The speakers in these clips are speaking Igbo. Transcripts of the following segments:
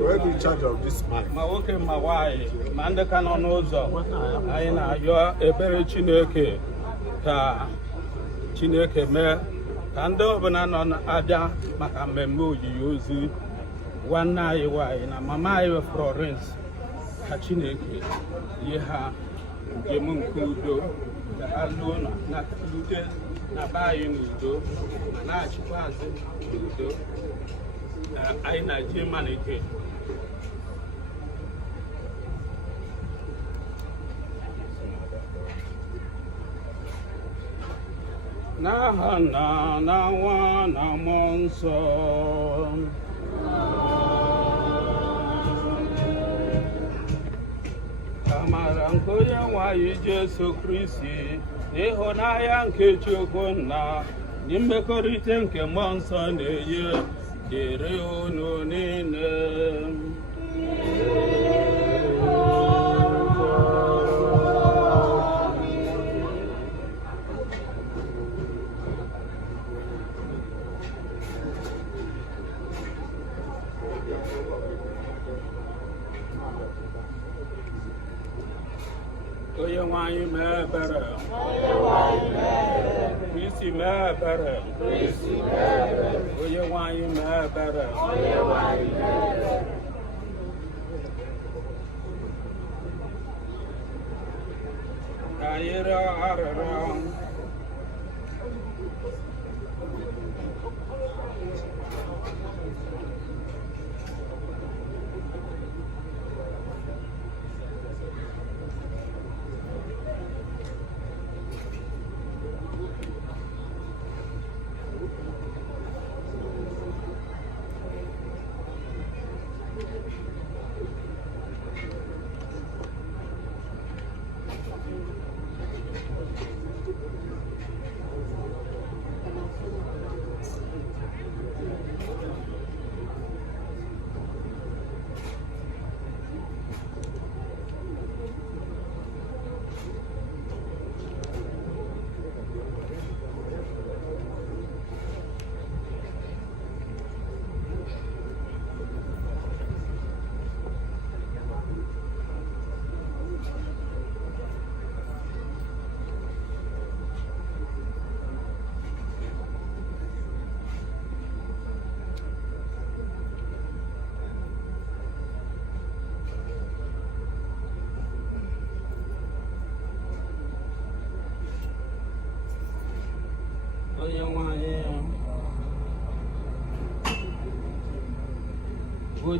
Where do you charge of this man? My work in my wife, Mandaka no Nozo, I your ebere Chineke, ka Chineke me, Kando Banana Ada, Makamemu, Yuzi, one night away, and Mama Florence, Hachineke, Yeha, Gemunkudo, the Aluna, not Lude, Nabayin Udo, Nachipazi, Udo. I Germany. Na wana monson. Kamaranko ya wayi Jesu Kristi, ihonaya nke Chukwu na nimekọrịta nke mmụọ nsọ na-enye dịrị unu niile. Oye nwanyị mee ebere, Kristi mee ebere, Oye nwanyị mee ebere, ka anyị rịọ arịrịọ.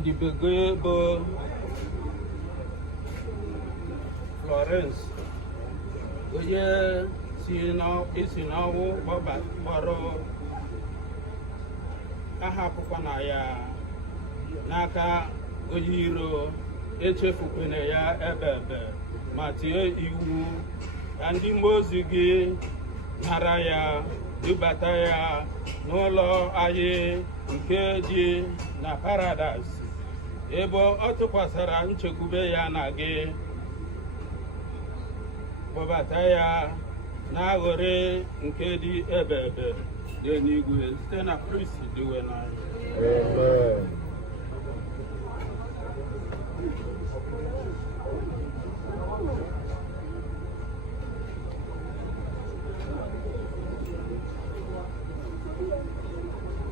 Di begebo Florence oye isi na wo baba kpọrọ ahapụkwa na ya n'aka onye iro echefukwana ya ebe ma tie iwu ka ndị mmụọ ozi gị nara ya dubata ya n'ụlọ anyị nke dị na Paradise ebe ọ tụkwasara nchekwube ya na gị, kpọbata ya n'aghọrị nke dị ebe dị n'igwe site na Kristi dịwe n'anyị. Amen.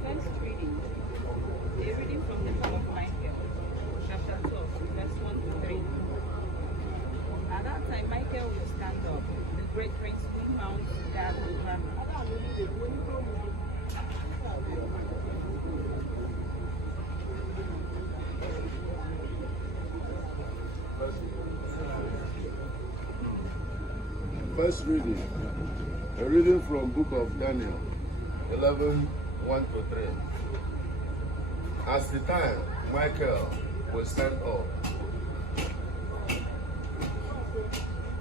First reading. A reading from the book of Michael, chapter 12, verse 1 to 3. At that time, Michael will stand up, the great prince who mounts guard over. First reading. A reading from book of Daniel 11, 1 to 3. As the time Michael will stand up.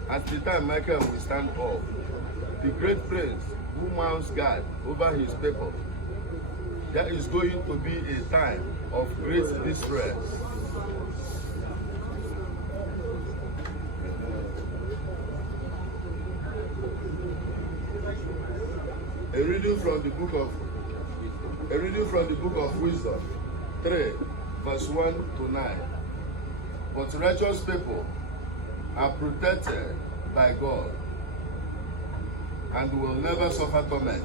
At the time Michael will stand up, the great prince who mounts guard over his people, there is going to be a time of great distress. A reading from the book of Wisdom 3, verse 1 to 9. But righteous people are protected by God and will never suffer torment.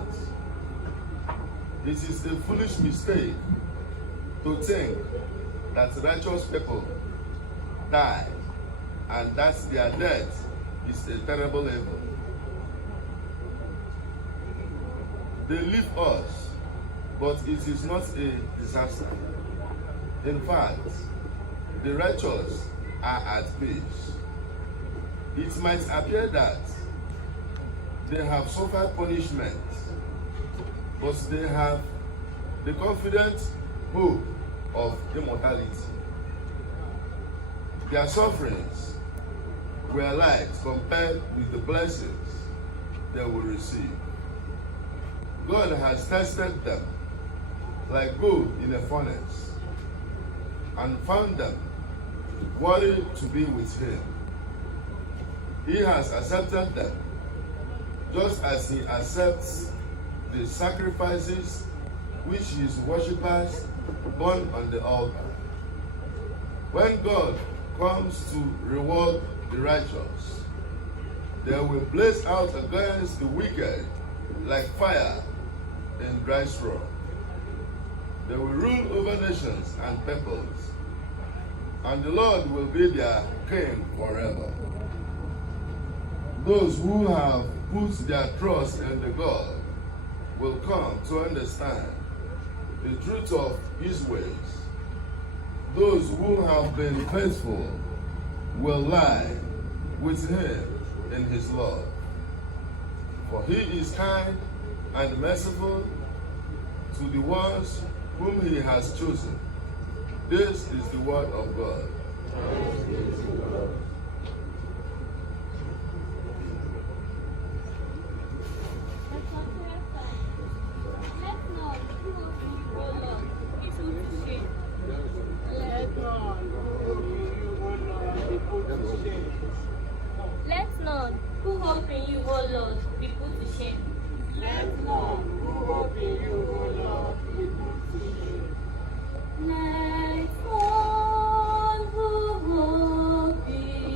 It is a foolish mistake to think that righteous people die and that their death is a terrible evil. They leave us, but it is not a disaster. In fact, the righteous are at peace. It might appear that they have suffered punishment, but they have the confident hope of immortality. Their sufferings were light compared with the blessings they will receive. God has tested them like gold in a furnace and found them worthy to be with Him. He has accepted them just as He accepts the sacrifices which His worshippers burn on the altar. When God comes to reward the righteous, they will blaze out against the wicked like fire in dry straw. They will rule over nations and peoples, and the Lord will be their king forever. Those who have put their trust in the God will come to understand the truth of His ways. Those who have been faithful will lie with Him in His love. For He is kind and merciful to the ones whom He has chosen. This is the word of God. Let none who hope in you, O Lord, be put to shame. Let none who hope in you, O Lord, be put to shame. Let all who hope in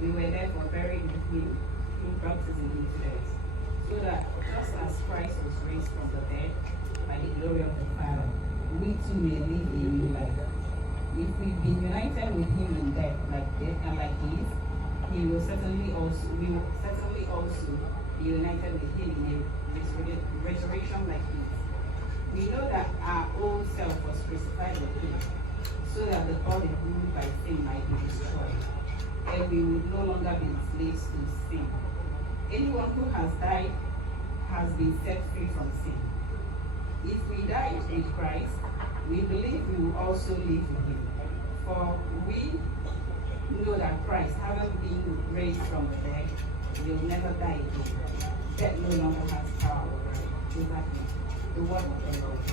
We were therefore buried with him through baptism into death, so that just as Christ was raised from the dead by the glory of the Father, we too may live a new life. If we've been united with him in death like his, we will certainly also be united with him in a resurrection like his. We know that our old self was crucified with him, so that the body ruled by sin might be destroyed, and we would no longer be slaves to sin. Anyone who has died has been set free from sin. If we died with Christ, we believe we will also live with him. For we know that Christ, having been raised from the dead, will never die again. Death no longer has power over him. The word of the Lord.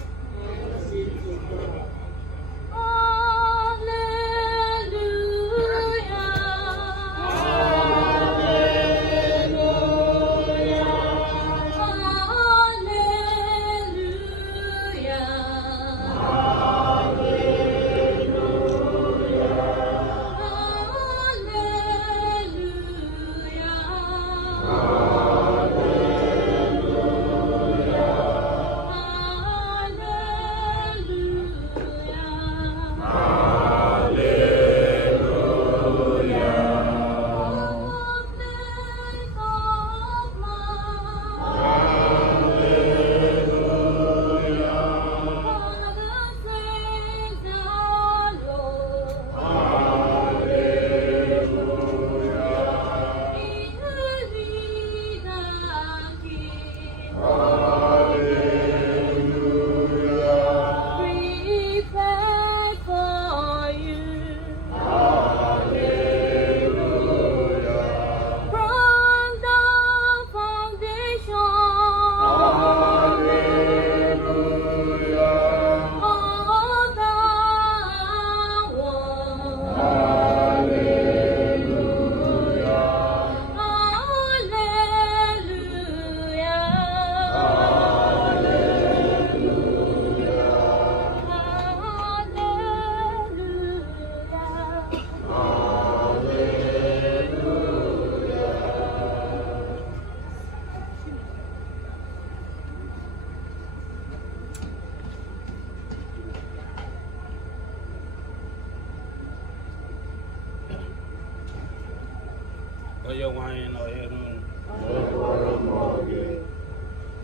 Onye nwanyị nọnyere unu.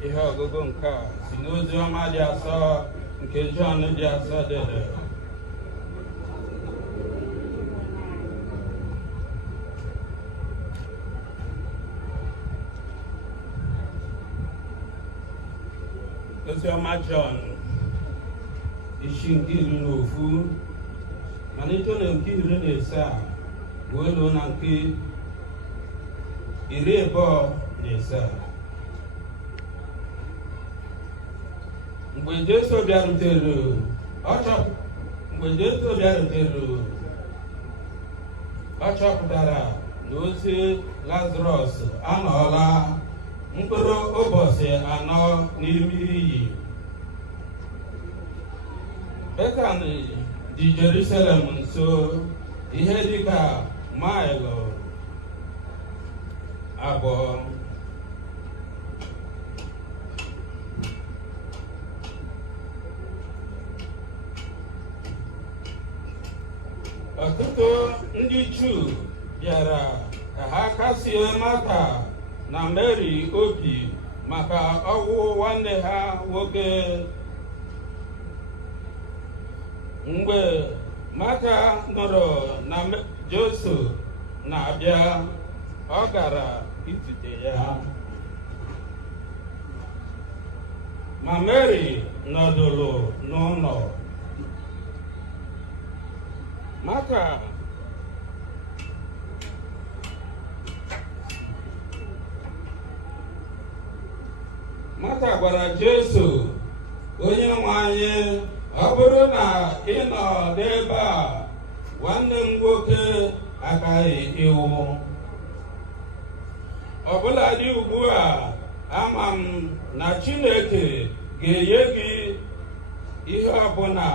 Ihe ọgụgụ nke a si n'ozi ọma dị asọ nke Jọn dị asọ dere. Ozi ọma Jọn isi nke 11 malite na nke 17 wee ruo na nke 27. Mgbe Jesu bịarutere, ọ chọpụtara na ozi Lazarọs anọọla mkpụrụ ụbọchị 4 n'ime iyi. Betani dị Jerusalem nso ihe dịka maịlụ 2. Ọtụtụ ndị Juu bịara ka ha kasie Mata na Mary obi maka ọnwụ nwanne ha nwoke. Mgbe Mata nụrụ na Jesu na-abịa, ọ gara izute ya. Ma Mary nọdụrụ n'ụlọ. Mata gwara Jesu, Onyenwe anyị, ọ bụrụ na ị nọ n'ebe a, nwanne m nwoke agaghị ịnwụ. Ọbụladị ugbu a, ama m na Chineke ga-enye gị ihe ọbụla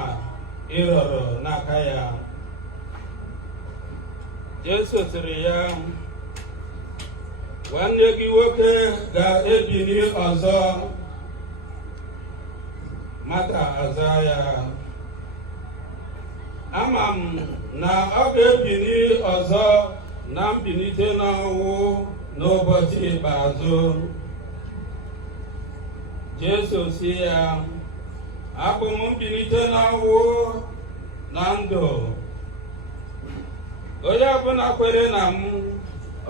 ị rịọrọ n'aka ya. Jesu sịrị ya, nwanne gị nwoke ga-ebili ọzọ. Mata aza ya, ama m na ọ ga-ebili ọzọ na mbilite n'ọnwụ n'ụbọchị ikpeazụ. Jesu sị ya, abụ m mbilite n'ọnwụ na ndụ. Onye ọbụla kwere na m,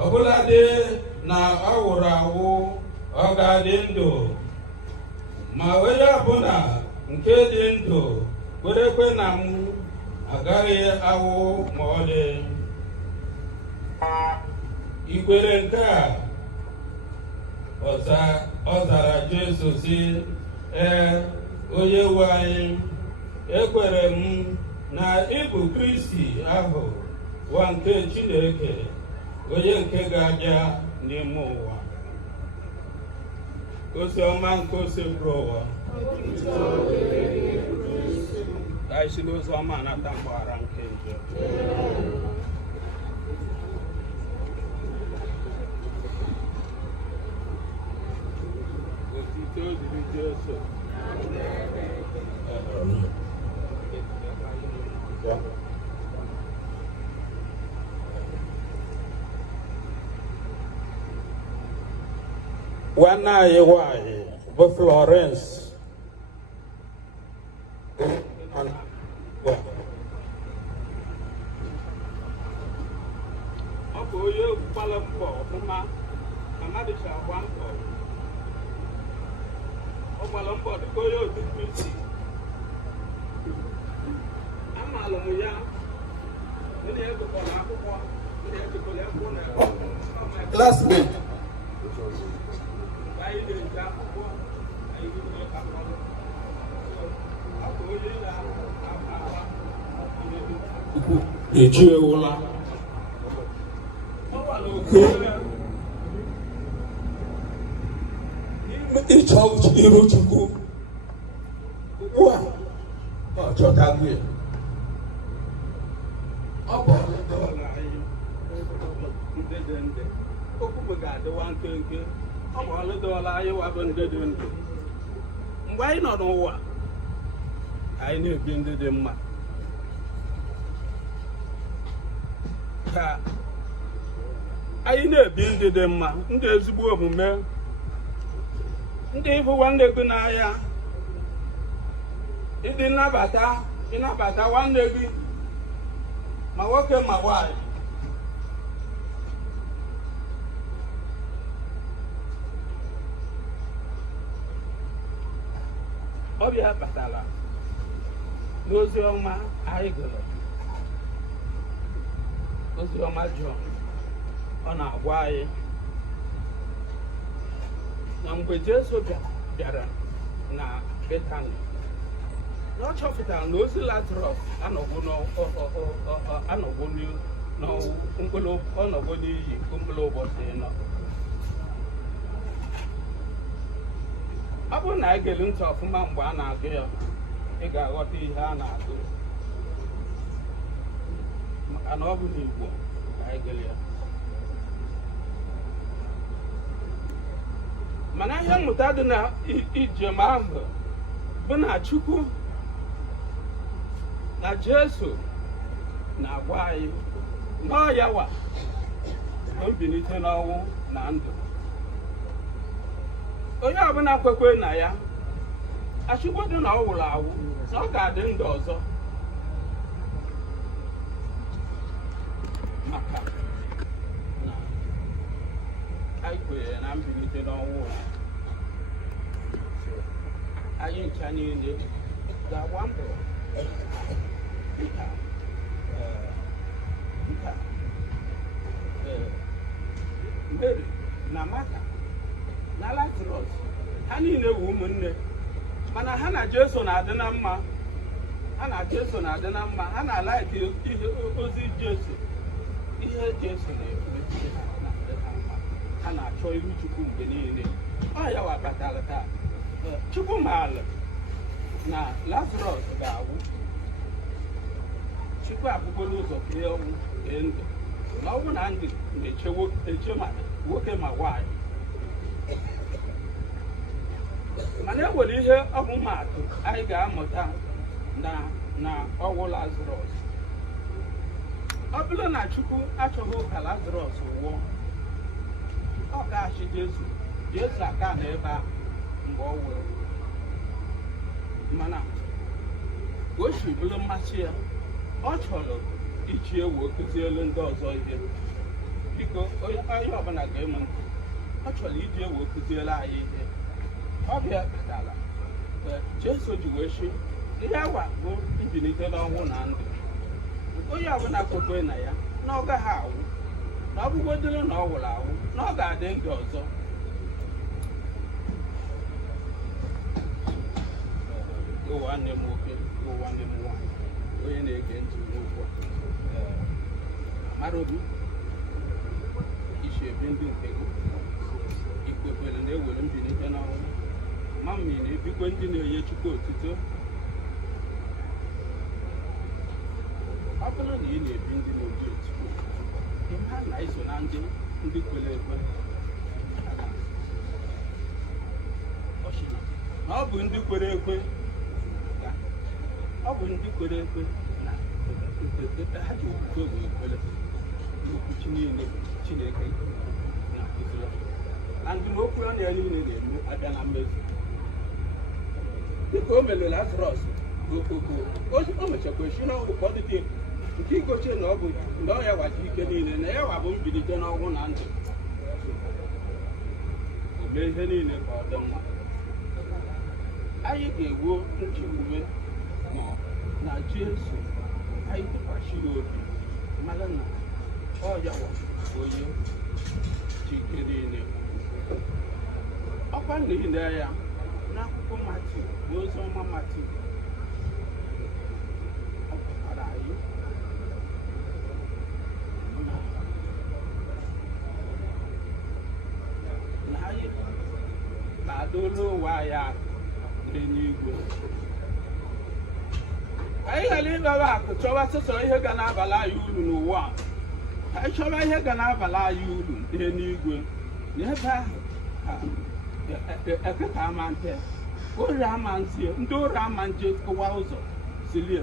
ọbụladị na ọ nwụrụ anwụ, ọ ga-adị ndụ. Ma onye ọbụla nke dị ndụ kwerekwe na m agaghị anwụ ma ọlị. Ikwere nke a? Ọ zara Jesu sị, ee, onye nwe anyị, ekwere m na ị bụ Kristi ahụ, nwa nke Chineke, onye nke ga-abịa n'ime ụwa. Ozi ọma nke oseburu ụwa. Ka anyị si n'ozi ọma anata mgbaghara nke njọ. Otito dịrị Jesu. Nwanne anyị nwanyị bụ Florence ọ bụ onye gbara mbọ ọfụma, amadịcha agba mbọ. Ọ gbara mbọ dịka onye otu Kristi. Amalụ m ya, ndị egụkọrọ akwụkwọ, ndị egụkọrọ akwụkwọ na Classmate. eji ewula ịchọ iru Chukwu ugbu a ọ chọtago ya. Ọ bụ okwu ga-adịwa nkenke. Ọ bụ ọlụ dọọla anyị wabụ ndị dị ndụ. Mgbe anyị nọ n'ụwa, anyị na-ebi ndị dị mma. Ka anyị na-ebi ndị dị mma, ndị ezigbo omume, ndị ịfụ nwanne gị n'anya, ịdị ịnabata nwanne gị, ma nwoke ma nwanyị. Ọbịa batara n'ozi ọma anyị gụrụ, ozi ọma Jọn. Ọ na-agwa anyị na mgbe Jesu bịara na Betani, na ọ chọpụtara na ozi Lazarọs anọgwo n'iyi mkpụrụ ụbọchị nọ. Ọ bụrụ na anyị gere ntị ọfụma mgbe a na-agụ ya, ị ga-aghọta ihe a na-agụ, maka na ọ bụ n'Igbo ka anyị gere ya. Mana ihe mmụta dị na ijem ahụ bụ na Chukwu na Jesu na-agwa anyị na ọ yawa bụ mbilite n'ọnwụ na ndụ. Onye ọbụla kwekwe na ya, achịkwodo na ọ nwụrụ anwụ, na ọ ga-adị ndụ ọzọ. Maka na anyị kwenyere na mbilite n'ọnwụ, anyị ncha niile ga-agba mbọ dịka Mary na Martha na Lazarus. Ha niile bụ ụmụnne, mana ha na Jesu na-adị na mma. Ha na-alaiki ozi Jesu, ihe Jesu na-ekwu. Ha na-achọ iru Chukwu mgbe niile. Ọ ya kpatara taa Chukwu maara na Lazarus ga-anwụ. Chukwu abụgola ụzọ kee ọnwụ kee ndụ. na ọ bụ na ndị na-eche ma nwoke ma nwaanyị mana e nwere ihe ọmụmaatụ anyị ga-amụta na ọnwụ Lazarọs. Ọ bụrụ na Chukwu achọghị ka Lazarọs nwụọ, ọ ga-achị Jesu aka n'ebe ahụ mgbe ọ nwụrụ, mana o si bụrụ mmasị ya, ọ chọrọ iji ewu kụzielu ndị ọzọ ihe. Biko onye ọbụla ga-eme ntị, ọ chọrọ iji ewu kụzielu anyị ihe. Ọ bịa kpatara Jesu ji wee sị ihe awa bụ mbilite n'ọnwụ na ndụ. Onye ọbụla kwekwe na ya na ọ gaghị anwụ, na ọ bụgodịrị na ọ nwụrụ anwụ, na ọ ga-adị ndụ ọzọ. Nwanne m nwoke, nwanne m nwaanyị, onye na-ege ntị n'okwu a, mara obi isi ebe ndị nke gị ikwekwere na ewere mbilite n'ọnwụ, ma ị na-ebikwe ndị na-enye Chukwu otuto. Ọ bụrụ na ị na-ebi ndị na-eji otuto, ha na-eso na ndị kwere ekwe, na ọ bụ ndị kwere ekwe na ha ji okwukwe bụ ekwere n'okwu Chineke na-akụziri na ndị n'okwu ya niile na-eme abịa na mmezu. Dịka o mere Lazarọs o mechakwa esi n'ọnwụ ka ọ dị egwu nke igoche na ọ bụ mgbe ọ ya waji ike niile na ya wa bụ mbilite n'ọnwụ na ndụ. O mee ihe niile ka ọ dị mma. Anyị ga-ewu nchekwube na Jesu, anyị tụkwasị ya obi, mara na ọ ya bụ onye chike niile. Ọkwa niile ya n'akwụkwọ Matiu n'ozi ọma Matiu, ọ pụtara anyị na anyị na-adọrọ ụwa ya dị n'igwe. Anyị ghara ịdọrọ akụ chọwa sọsọ ihe ga na-abala anyị uru n'ụwa a. Anyị chọwa ihe ga na-abala anyị uru dị n'igwe, n'ebe ahụ ekeka ama nte, ori ama nzie, ndị ori ama nje kụwa ụzọ silie.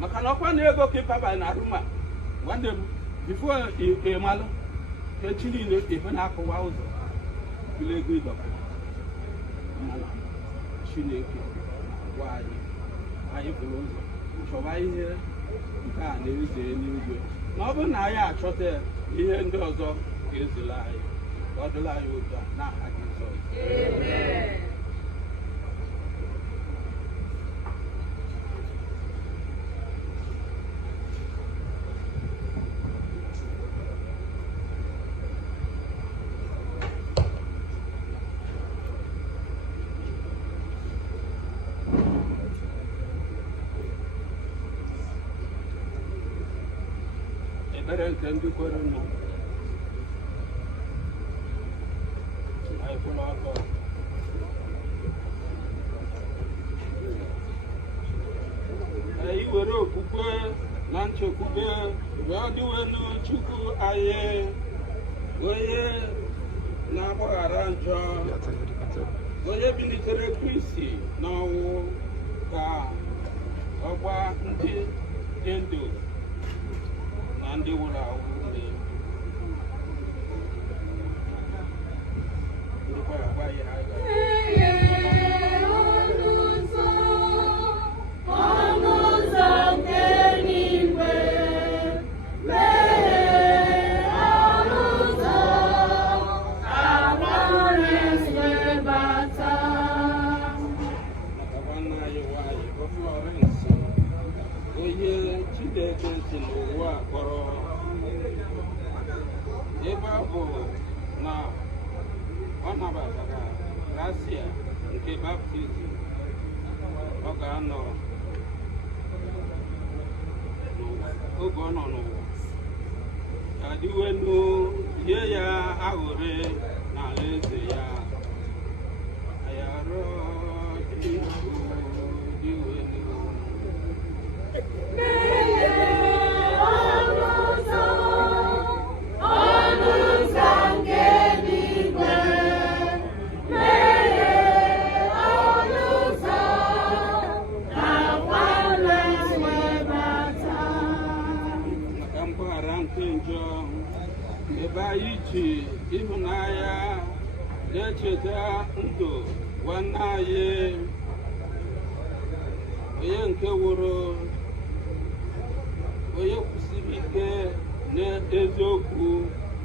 Maka na ọkwa na ego ka ịbaba na arụma nwanne m bifo ịmalụ echi niile ife na-akụwa ụzọ bụrụ ego ịdọba. Mana Chineke gwa anyị bụrụ ụzọ chọba ihe nke a na-eze n'igwe, na ọ bụrụ na anyị achọta ihe ndị ọzọ ga-ezula anyị ka ọ dịla anyị ụtọ n'aha Jizọs. Amen. Ekpere nke ndị kwere nọ. Anyị kwụrụ ọtọ. Anyị were okwukwe na nchekwube wee dịwenu Chukwu anyị, onye na-agbaghara njọ, onye bilitere Kristi n'ọnwụ ka ọ gwa ndị dị ndụ na ndị nwụrụ anwụ ume. Ebe ọ bụ na ọ nabatara gracia nke baptizim, ọ ga-anọ oge ọ nọ n'ụwa ka dịwenu nye ya aghụrị n'ala eze ya. Ayarọ dịwenu icheta ndụ nwanne anyị onye nke wụrụ onye kwụsịrị ike n'eziokwu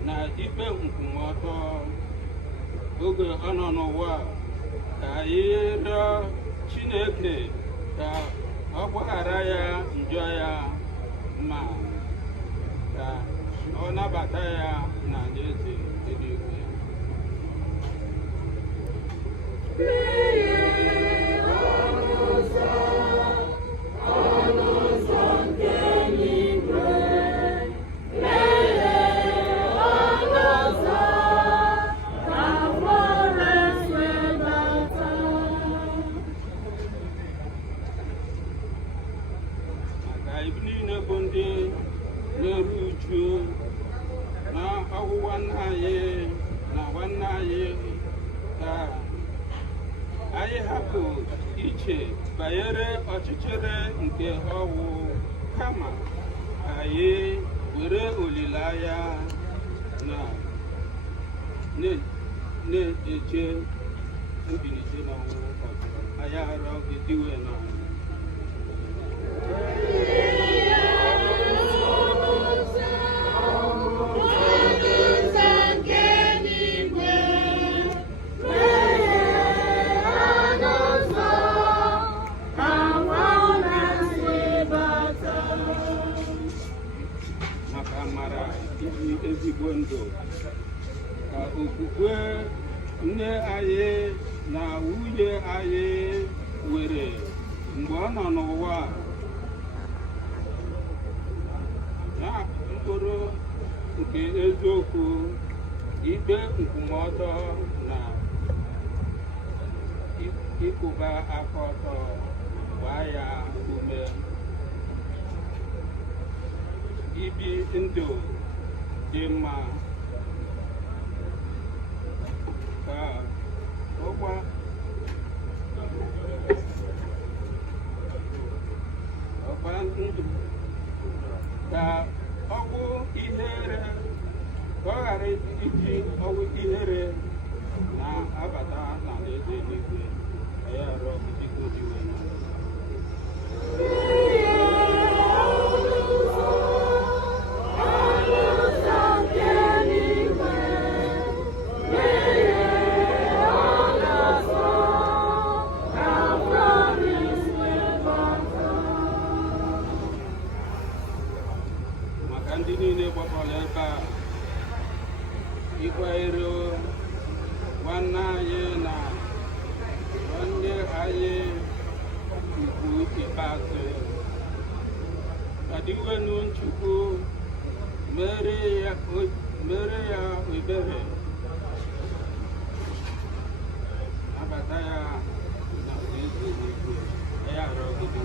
na ikpe nkwụmọtọ oge ọ nọ n'ụwa ka anyị rịọ Chineke ka ọ gbaghara ya njọ ya ma ka ọ nabata ya na alaeze eluigwe. Na-eru uju na ọgwụgwọ nna anyị na nwanne anyị ka anyị hapụ iche banyere ọchịchịrị nke ọnwụ kama anyị were olileanya na-eche mbilite n'ọnwụ anyị arọ ediwe n'ọnwụ. Maka amara ibi ezigbo ndụ ka okwukwe nne anyị na nwunye anyị were mgbe ọ nọ n'ụwa na mkpụrụ nke eziokwu ikpe nkwụmọtọ na ịkwụba aka ọtọ gbaa ya ume ibi ndụ dị mma ka ọgba ndụ ka ọgwụ ihere ka ọ ghara iji ọgwụ ihere na-abata n'alaeze eluigwe ya rụọ dịka odiwe. Maka ndị niile gbakọrọ ebe a ịkwanyere nwanne anyị na nwanne anyị ugwu ikpeazụ ka dịwenu Chukwu mere ya ebere nabata ya na alaeze eluigwe ya arọgide.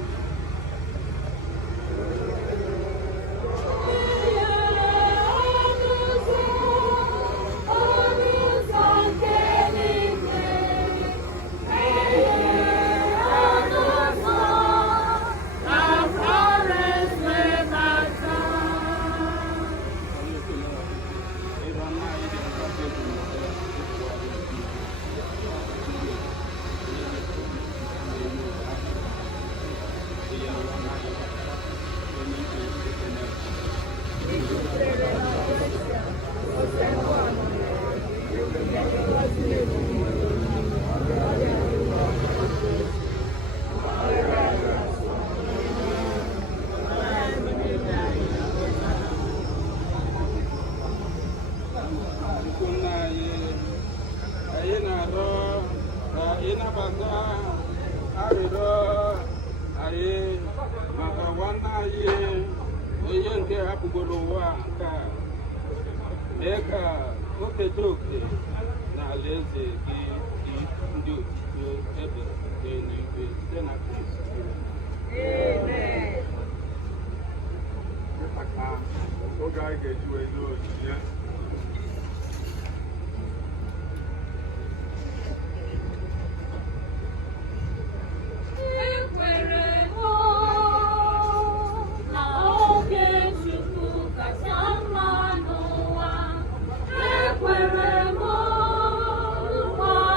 Anyị na-arịọ ka ịnabata arịrịọ anyị maka nwanne anyị onye nke hapụgoro ụwa nke a, mee ka o keta oke na alaeze gị ndị otuto ebe dị n'igwe site na Kristi. Amen. Oge anyị ga-eji wee nye onyinye Ekwere m nkwa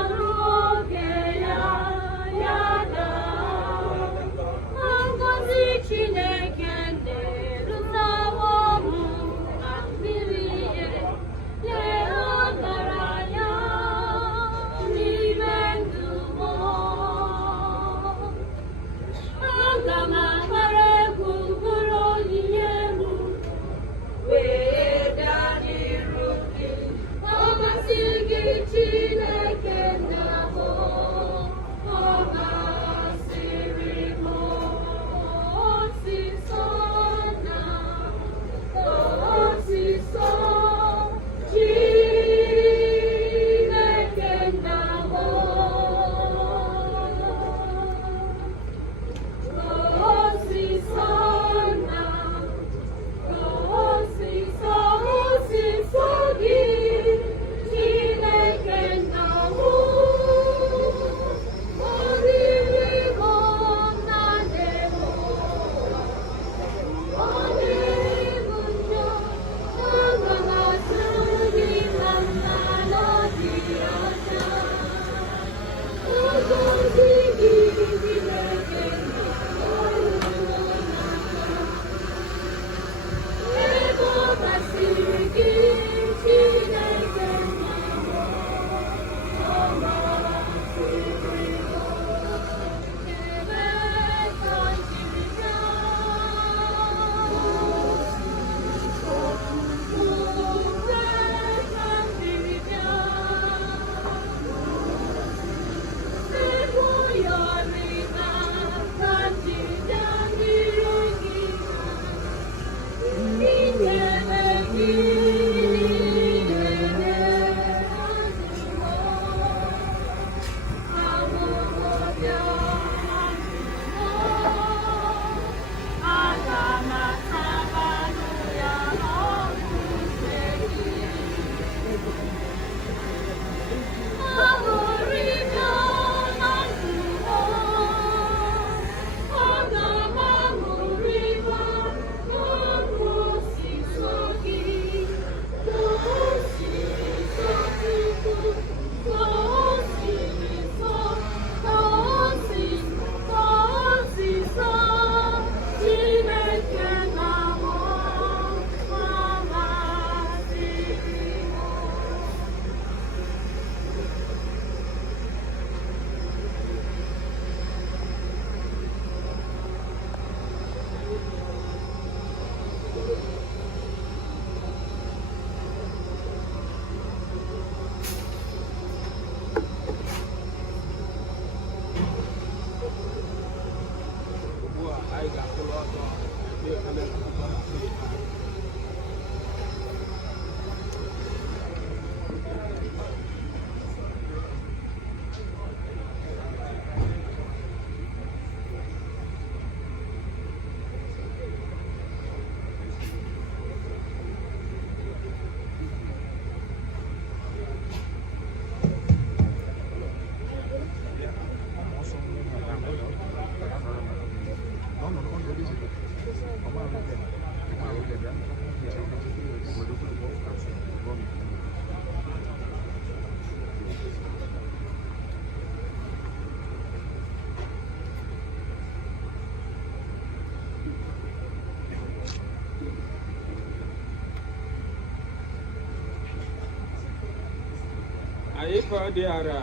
anyị fọdụara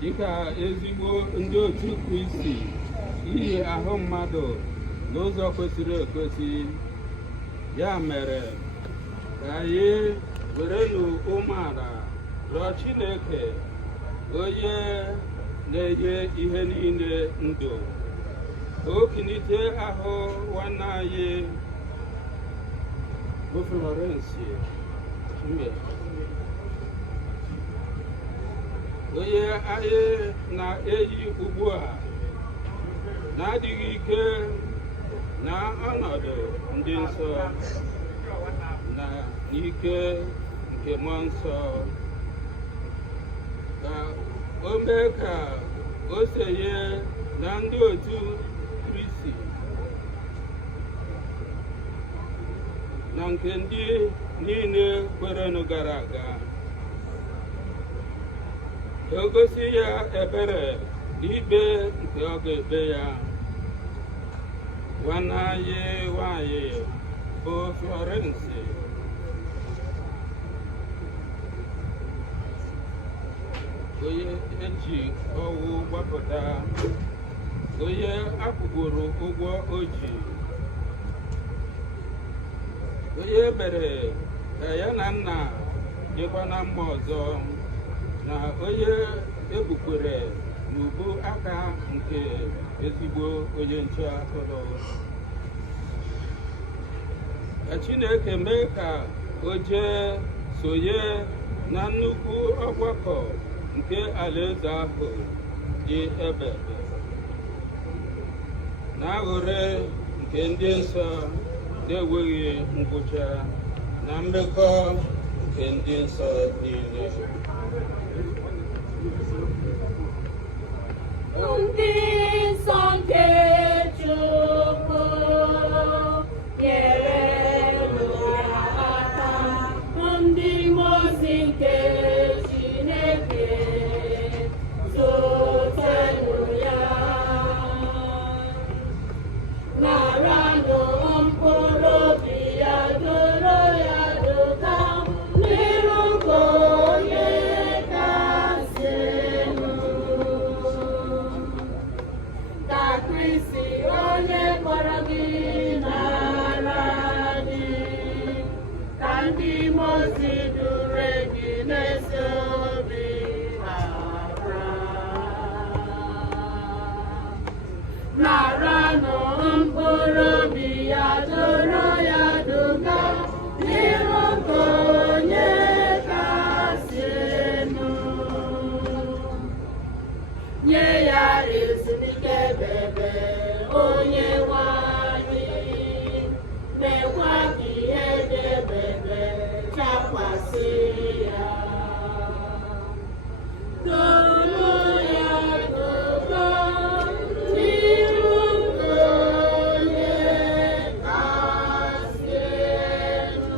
dịka ezigbo ndị otu Kristi iyi ahụ mmadụ n'ụzọ kwesịrị ekwesị. Ya mere ka anyị werenụ umeala rịọ Chineke onye na-enye ihe niile ndụ ka o kunite ahụ nwanne anyị bụ Florence onye anyị na-eyi ugbu a na-adịghị ike na ọnọdụ ndị nsọ na n'ike nke mmụọ nsọ, ka o mee ka o sonye na ndị otu Kristi na nke ndị niile kwerenụ gara aga. O gosi ya ebere n'ikpe nke ọ ga-ekpe ya. Nwanne anyị nwanyị bụ Florence onye eji ọwụ gbapụta, onye akwụgoro ụgwọ o ji, onye mere ka ya na nna dịkwa na mma ọzọ, na onye ebukwere n'ubu aka nke ezigbo onye nche atụrụ. Ka Chineke mee ka o jee sonye na nnukwu ọgbakọ nke alaeze ahụ dị ebe na aghụrị nke ndị nsọ na-enweghị ngwụcha na mmekọ nke ndị nsọ niile. Ndị nsọ nke Chukwu nyerenụ ya aka, ndị mmụọ ozi nke Chineke sotenụ ya, naranụ mkpụrụ obi ya, doro ya duga n'iru nke onye kasị elu. Ka Kristi onye kpọrọ gị nara gị, ka ndị mmụọ ozi duru gị n'ezi obi abra. Naranụ mkpụrụ obi ya, doro ya duga n'iru nke onye kasị elu. Nye ya ezumike bebe onye nwanyị, mekwa ka ihe dị ebebe chakwasị ya. Doro ya duga n'iru nke onye kasị elu.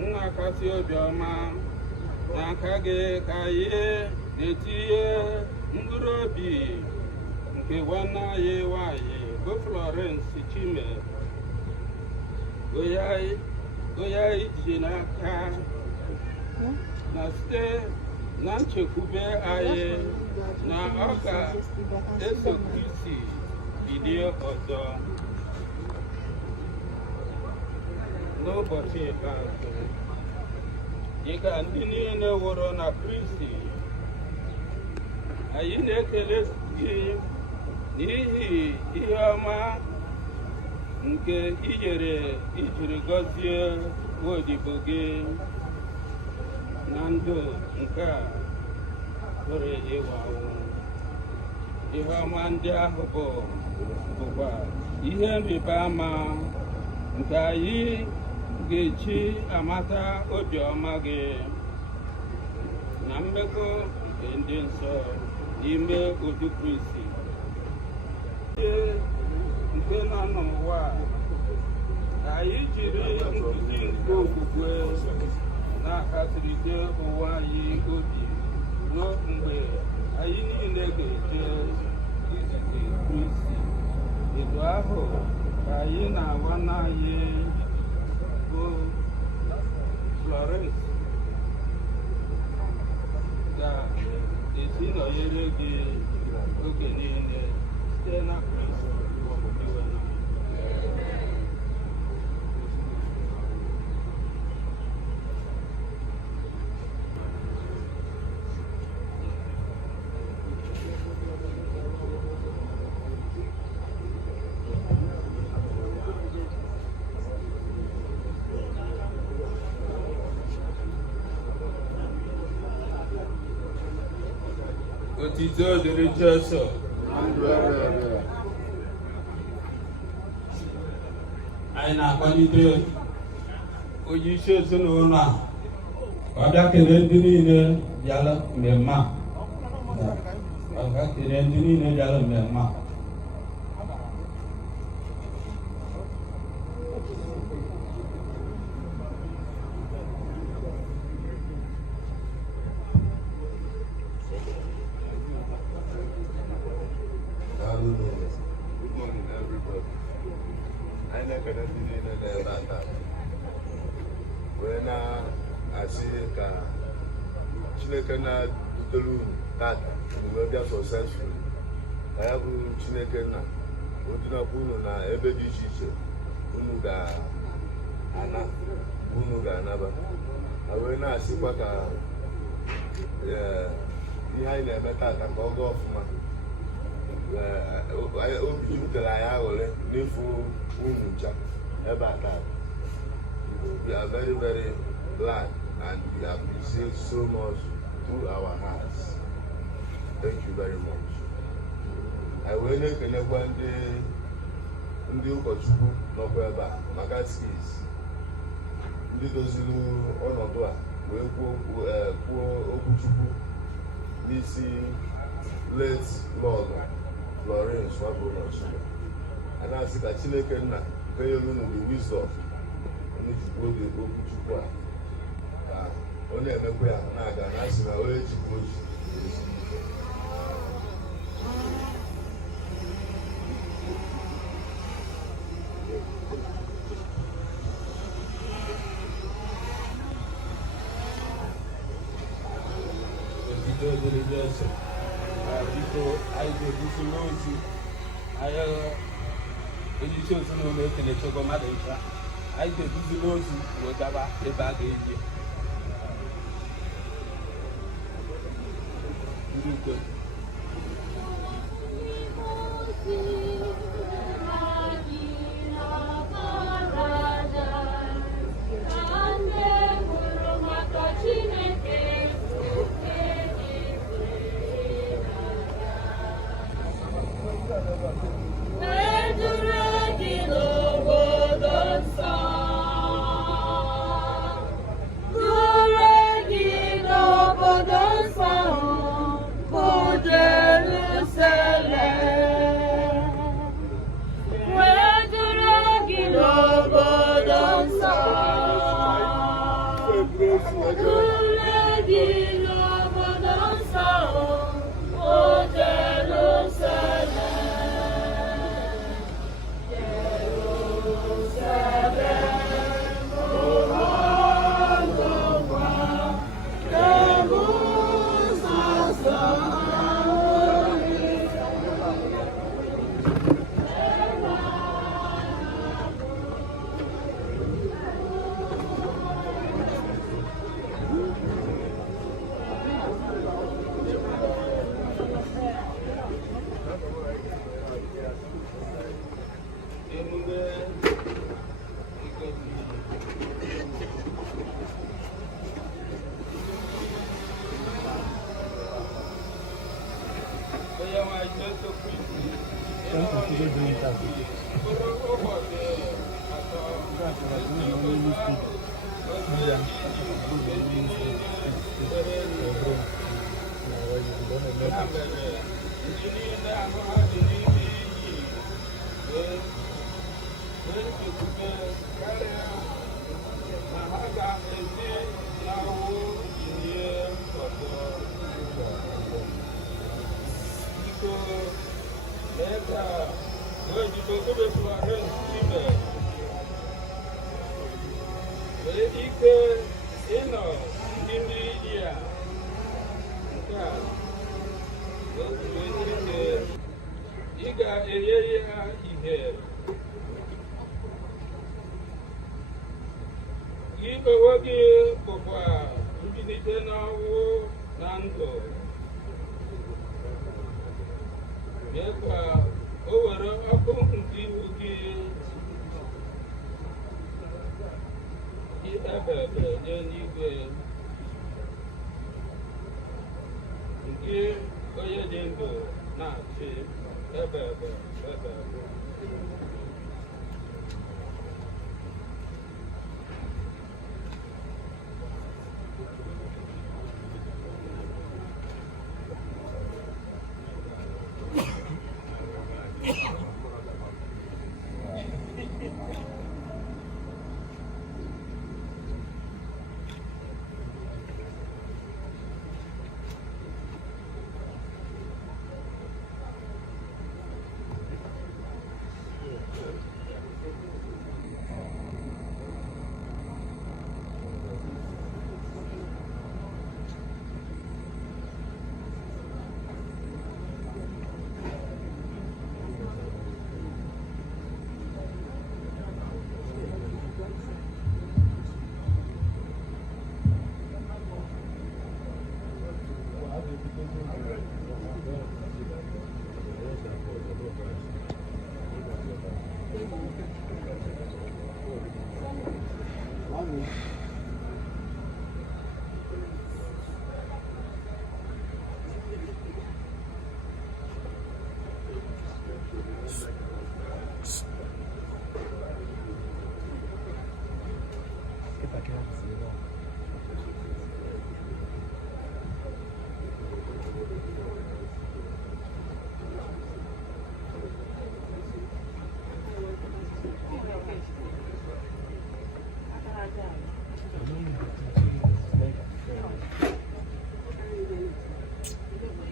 Nna kasị obiọma, n'aka gị ka anyị na-etinye mkpụrụ obi nke nwanne anyị nwanyị bụ Florence Chime, onye anyị ji n'aka na site na nchekwube anyị na ọ ga-eso Kristi bilie ọzọ n'ụbọchị ikpeazụ. Dịka ndị niile nwụrụ na Kristi, anyị na-ekele gị n'ihi ihe ọma nke ijiri gọzie odibo gị na ndụ nke a pụrụ ịwa anwụ. Ihe ọma ndị ahụ bụkwa ihe nrịba ama nke anyị ga-eji amata obiọma gị na mmekọ nke ndị nsọ n'ime otu Kristi. Ihe nke nọ n'ụwa ka anyị jiri nkuzi nke okwukwe na-akasịrịte ụwa anyị obi ruo mgbe anyị niile ga-eje izute Kristi. Etu ahụ ka anyị na-agwa n'anyị bụ Florence ga-esi nọnyere gị oge niile site na Kristi. Otito dịrị Jesu. Anyị na-akwalite onye isi ezinụlọ a ka ọ bịa kelee ndị niile bịara mmemme a. Ọ bịa kelee ndị niile bịara mmemme a. Good morning, everybody. I never did any of that. When I see Chineke na dutelu tata. omume bịa successful. Ka ya bụ Chineke nna odinakwa unu na ebe dị iche iche unu ga-anaba. A wee na-asịkwa ka ihe anyị na-eme tata ka ọ gaa ọfụma. Obi jupụtara anyị aghọrị n'ịfụ unu ncha ebe a tata. We are very, very glad and we appreciate so much through our hearts. Thank you very much. I wee na-ekenekwa ndị ụkọchukwu nọkwa ebe a maka skis ndị doziri ọnọdụ a wee kwuo okwuchukwu n'isi late Lord Florence Nwabunọchị. A na-asị ka Chineke nna kenye unu the wisdom unu jikwa oge okwuchukwu a ka ọ na-emekwa ya na-aga na asị na onye jikwa oji biko anyị ga-ebusi n'otu anyị ejichi otu na ụlọ ekele chọgọ mmadụ ncha anyị ga-ebuzi n'otu wee gaba ebe a ga-eji ndị ukwe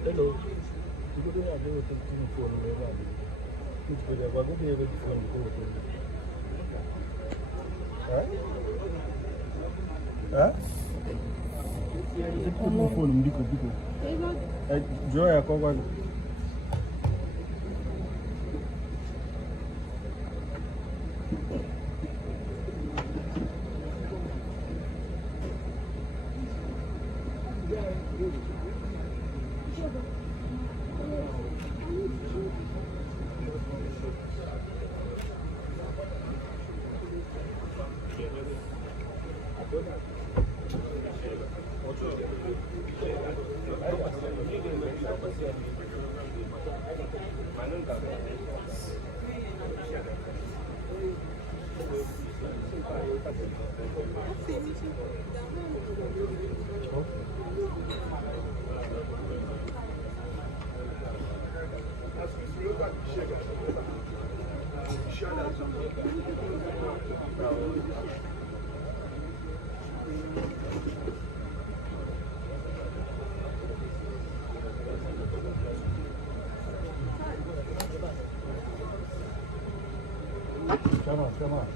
Hello. You go there, they will take the phone. Which way they go? Go there with the phone. Huh? Take the phone. Biko. Joy, I call one. Come on.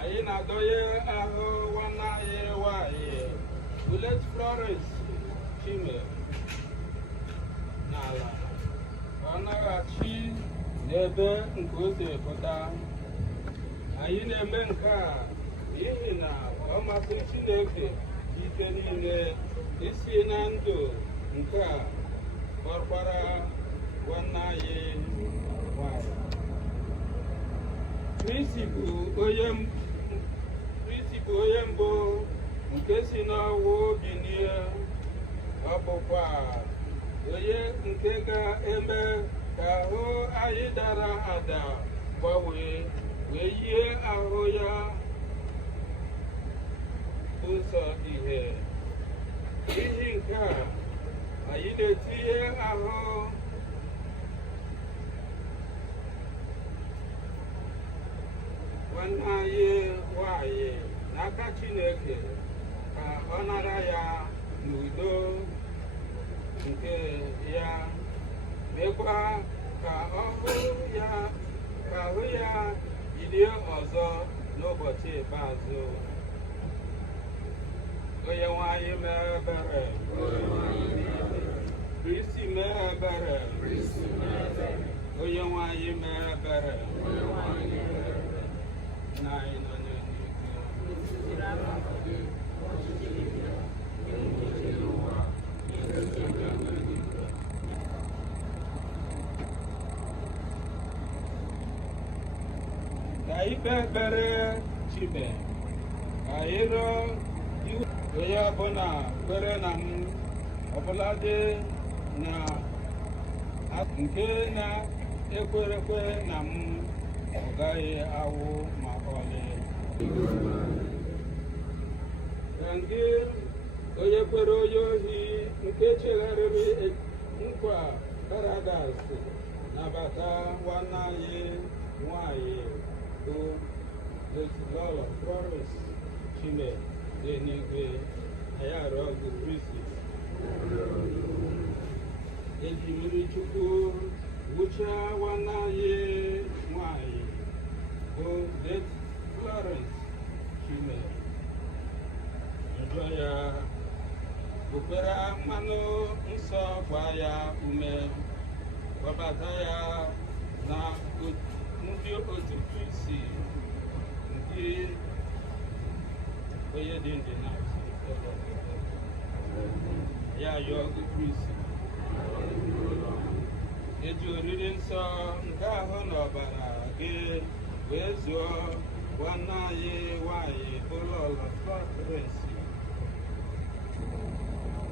Anyị na-adọnye ahụ nwanne anyị nwanyị Bulet Florence Chime n'ala ọ naghachi n'ebe nke o si pụta. Anyị na-eme nke a n'ihi na ọ masịrị Chineke ike niile isi na ndụ nke a kpọkwara nwanne anyị nwanyị. Kristi bụ onye mbụ nke si n'ọnwụ bilie. Ọ bụkwa onye nke ga-eme ka ahụ anyị dara ada gbanwee wee yie ahụ ya ụzọ ihe. N'ihi nke a, anyị na-etinye ahụ nwanne anyị nwanyị n'aka Chineke ka ọ nara ya n'udo nke ya, mekwa ka ahụ ya yilie ọzọ n'ụbọchị ikpeazụ. Onye nwanyị mee ebere, Kristi mee ebere, onye nwanyị mee ebere. Na anyị nọ anyị kpee ekpere Chineke ka anyị rịọ iwe onye ọbụla kwere na m ọbụladị na nke na-ekwerekwe na m ọ gaghị awụ ma ọlị. Ka gị onye kwere onye ohi nke chegharịrị nkwa Paradaịs nabata nwanne anyị nwanyị bụ Lọlọ Florence Chime dị n'igwe na ya arịọ gị Kristi. Eji mmiri Chukwu wụchaa nwanne anyị nwanyị bụ Florence Chime. Njọ ya okpere mmanụ nsọ gba ya ume, kpọbata ya na ndị otu Kristi ndị onye dị ndụ na ya yọọ gị Kristi. Eji oriri nsọ nke ahụ na ọbara gị wee zụọ nwanne anyị nwanyị bụ Lọlọ Florence.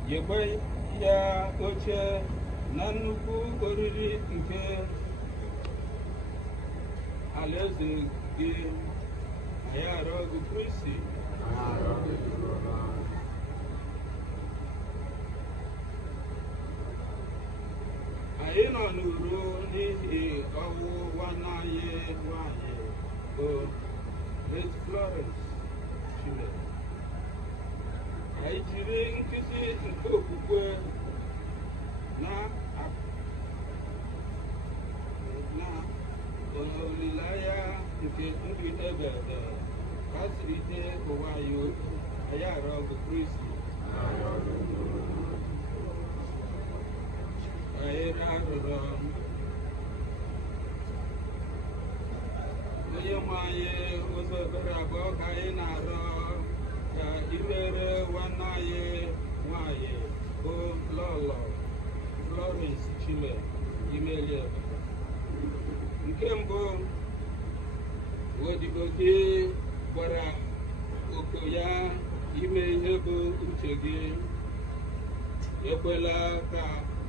Nyekwe ya oche na nnukwu oriri nke alaeze gị na ya arịọ gị Kristi. Anyị nọ n'uro n'ihi ọnwụ nwanne anyị nwanyị bụ Florence Chime. Anyị jiri nkụzi nke okwukwe na olileanya nke ndụ ebere ka zụlite ụwa anyị obi. Anyị arịọ gị Kristi. Anyị arịrịọ onye nwe anyị ụzọ ebere abụọ ka anyị na-arịọ ka imere nwanne anyị nwanyị bụ Lọlọ Florence Chime imelie. Nke mbụ, odibo gị gwara oko ya ime ihe bụ uche gị. Ekwela ka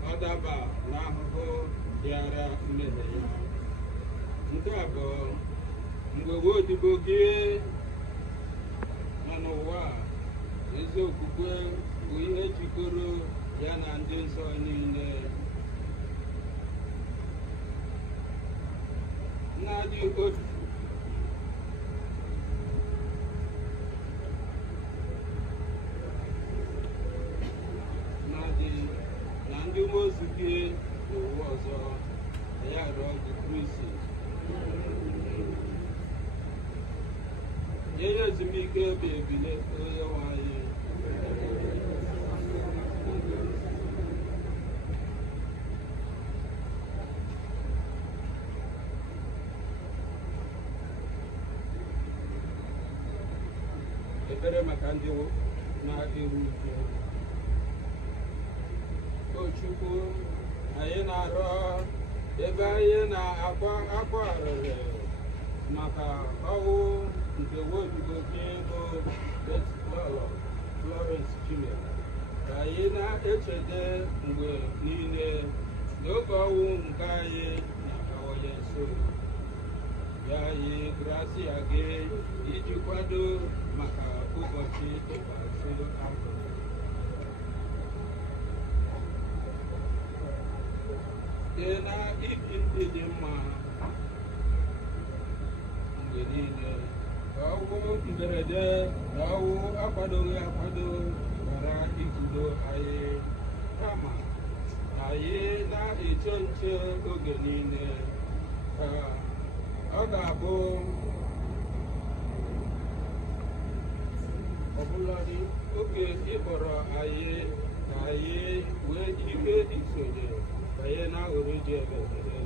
ọ daba n'ahụhụ bịara mmehie ya. Nke abụọ, mgbe odibo gị nọ n'ụwa, ezi okwukwe bụ ihe jikọrọ ya na ndị nsọ niile. Na-adị otu na ndị mmụọ gị n'ụwa ọzọ na ya arịọ gị Kristi. Nye ya ezumike ebe ebile onye nwanyị. Ekpere maka ndị na-eru uju. O Chukwu, anyị na-arịọ ebe anyị na-akwa arịrị maka ọnwụ nke odibo gị bụ Lọlọ Florence Chime, ka anyị na-echede mgbe niile n'oge ọnwụ nke anyị na-akawanye nso. Ya anyị gracia gị iji kwado maka ụbọchị ikpeazụ ahụ. Site na ibi ndị dị mma mgbe niile, ka ọnwụ mberede na ọnwụ akwadoghị akwado ghara ijudo anyị, kama na anyị na-eche nche oge niile ka ọ ga-abụ ọbụladị oge ịkpọrọ anyị ka anyị wee ike isonye banye n'aghụghọ dị ebere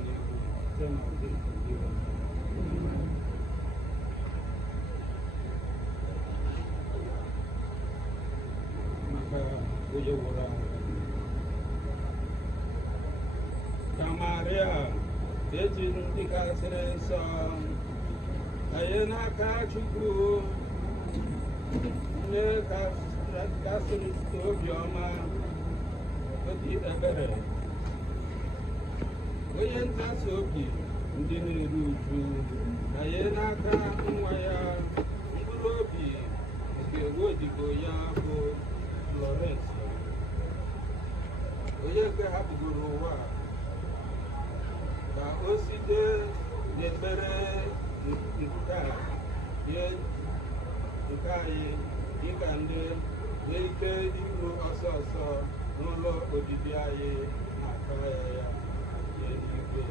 maka onye nwụrụ anwụ. Ka Maria ezi ndị kasịrị nsọ anyị n'aka Chukwu nne kasịrị obiọma obi ebere onye ntasi obi ndị na-eru uju anyị n'aka nwa ya mkpụrụ obi nke odibo ya bụ Florence onye nke hapụgoro ụwa ka o site n'ekpere nke anyị dịka ndị nwee ike iru ọsọ ọsọ n'ụlọ obibi anyị na-aka ya n'eluigwe.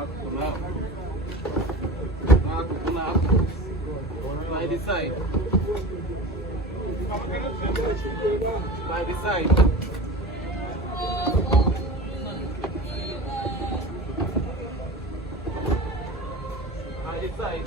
By the side. By the side. By the side.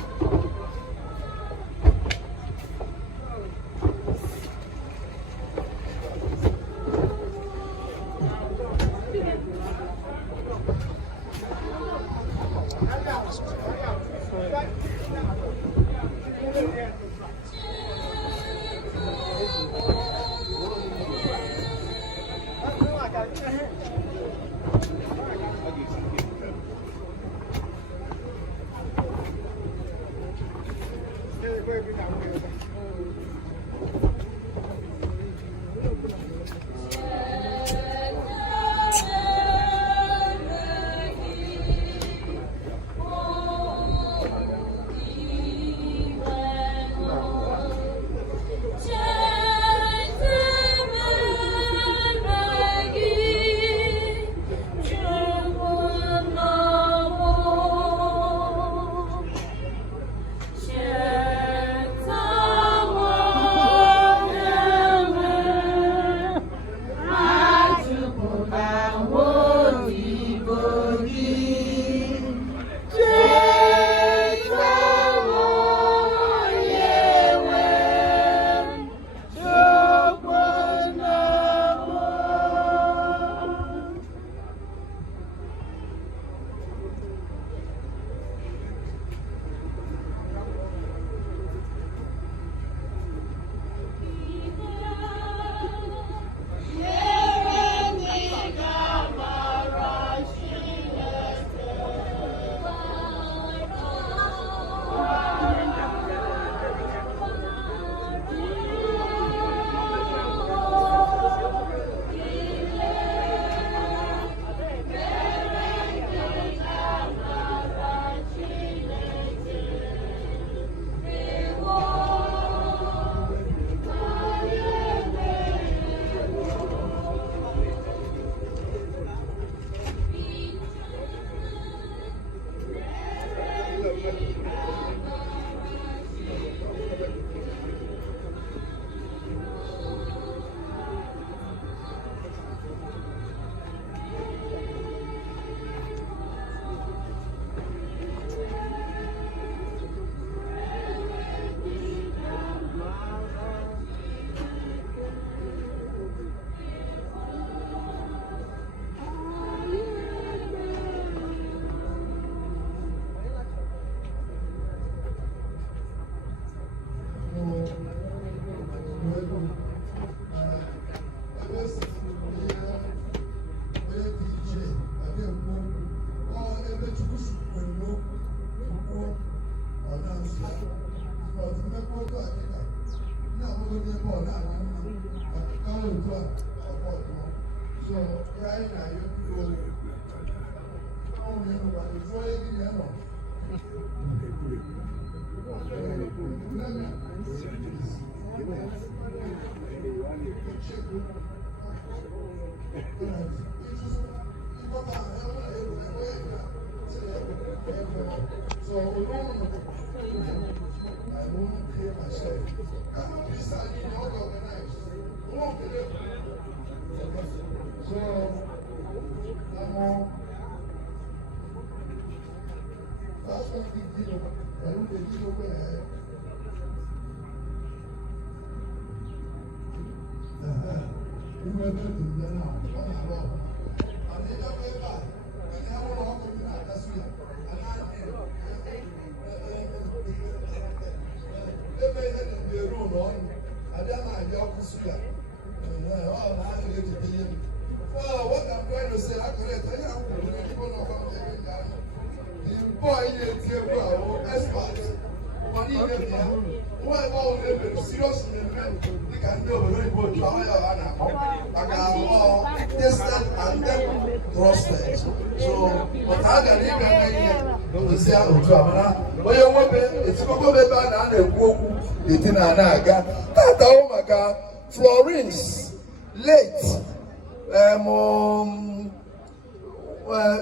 Florence late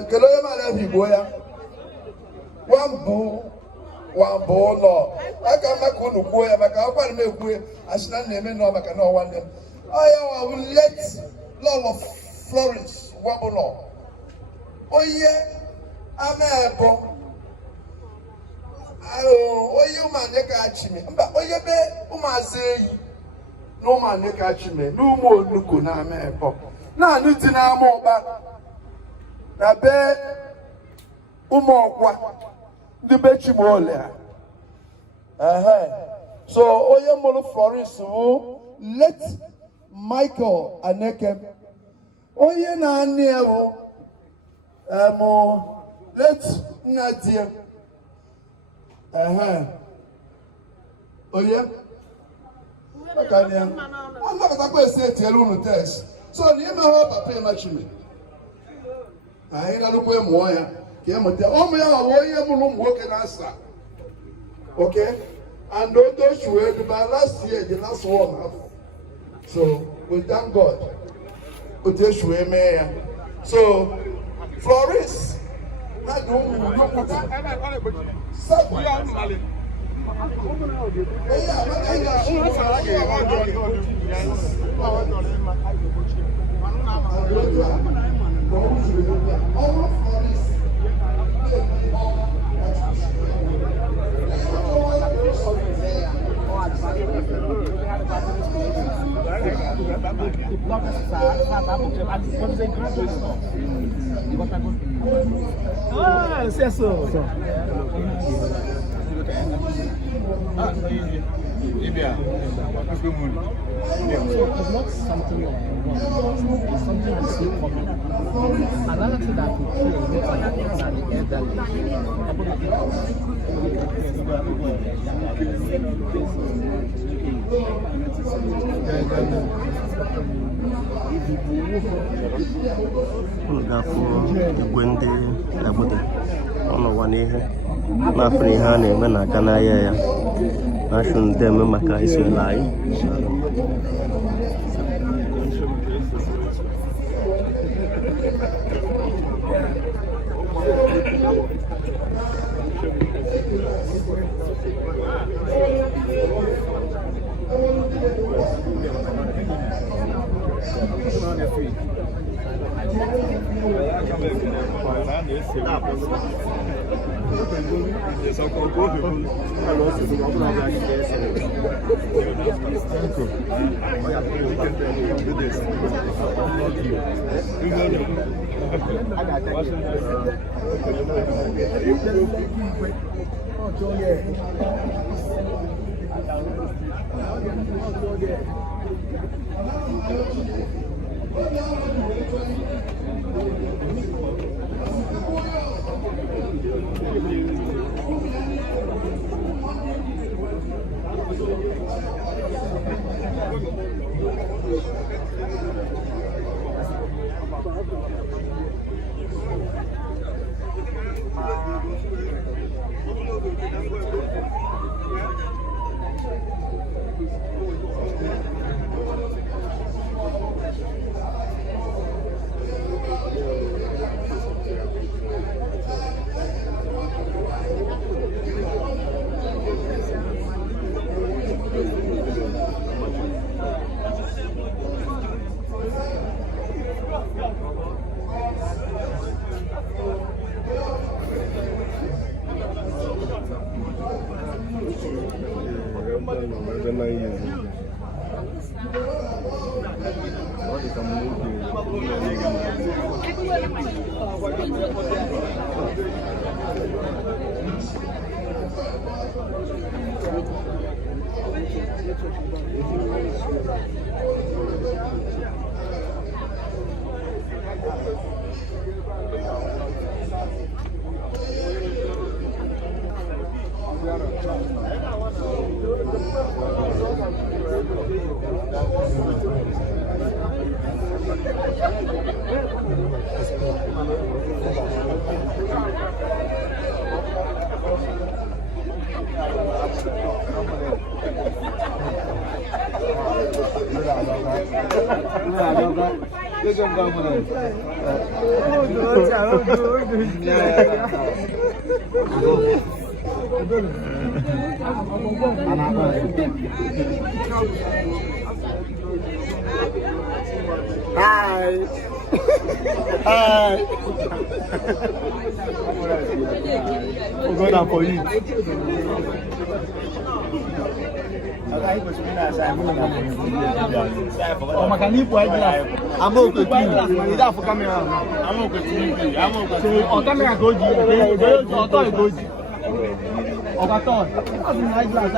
keloye mala fiboya wambụ ụlọ aka maka unu kwuo ya maka akwara m ekwue achịna na-eme nọ maka na ọnwa nne I will let Lolo Florence Wabụlọ onye ama ebo onye ụmụanne ka achime mba onye be ụmụazị eyi na ụmụanne ka achime na ụmụ onugbu na ama ebo naanị dị n'ama ụba na be ụmụ ọkwa ndị be chimole so onye mụrụ Florence bụ let Michael Aneke onye na-anị ewu let nna di ya onye ọnọkọtakwa esi etiere unu test so na ime ha papa emachime anyị na-alụkwa ịmụọ ya ka emụta ụmụ ya ọwụ onye mụrụ ụmụ nwoke na-asa okay and those who were by last year the last one so we thank God otu esu eme ya so Florence na dị ụmụ udokwuta Ah, c'est ça. Libya. It's not something you want. It's something you see coming. Another thing that we feel is that the elderly. Unu ga-afụ igwe ndị Egbude ọnụwa n'ihe n'afọ ihe a na-eme na-aga n'ahịa ya na-achụ ndị eme maka isonyere anyị. Good. Hi. Hi. Oh God, I'm for you. Oh, my God, you play glass. I'm okay. You don't for camera. I'm okay. I'm okay. So, on camera go G. Okay. On top go G. On top. I'm in my glass.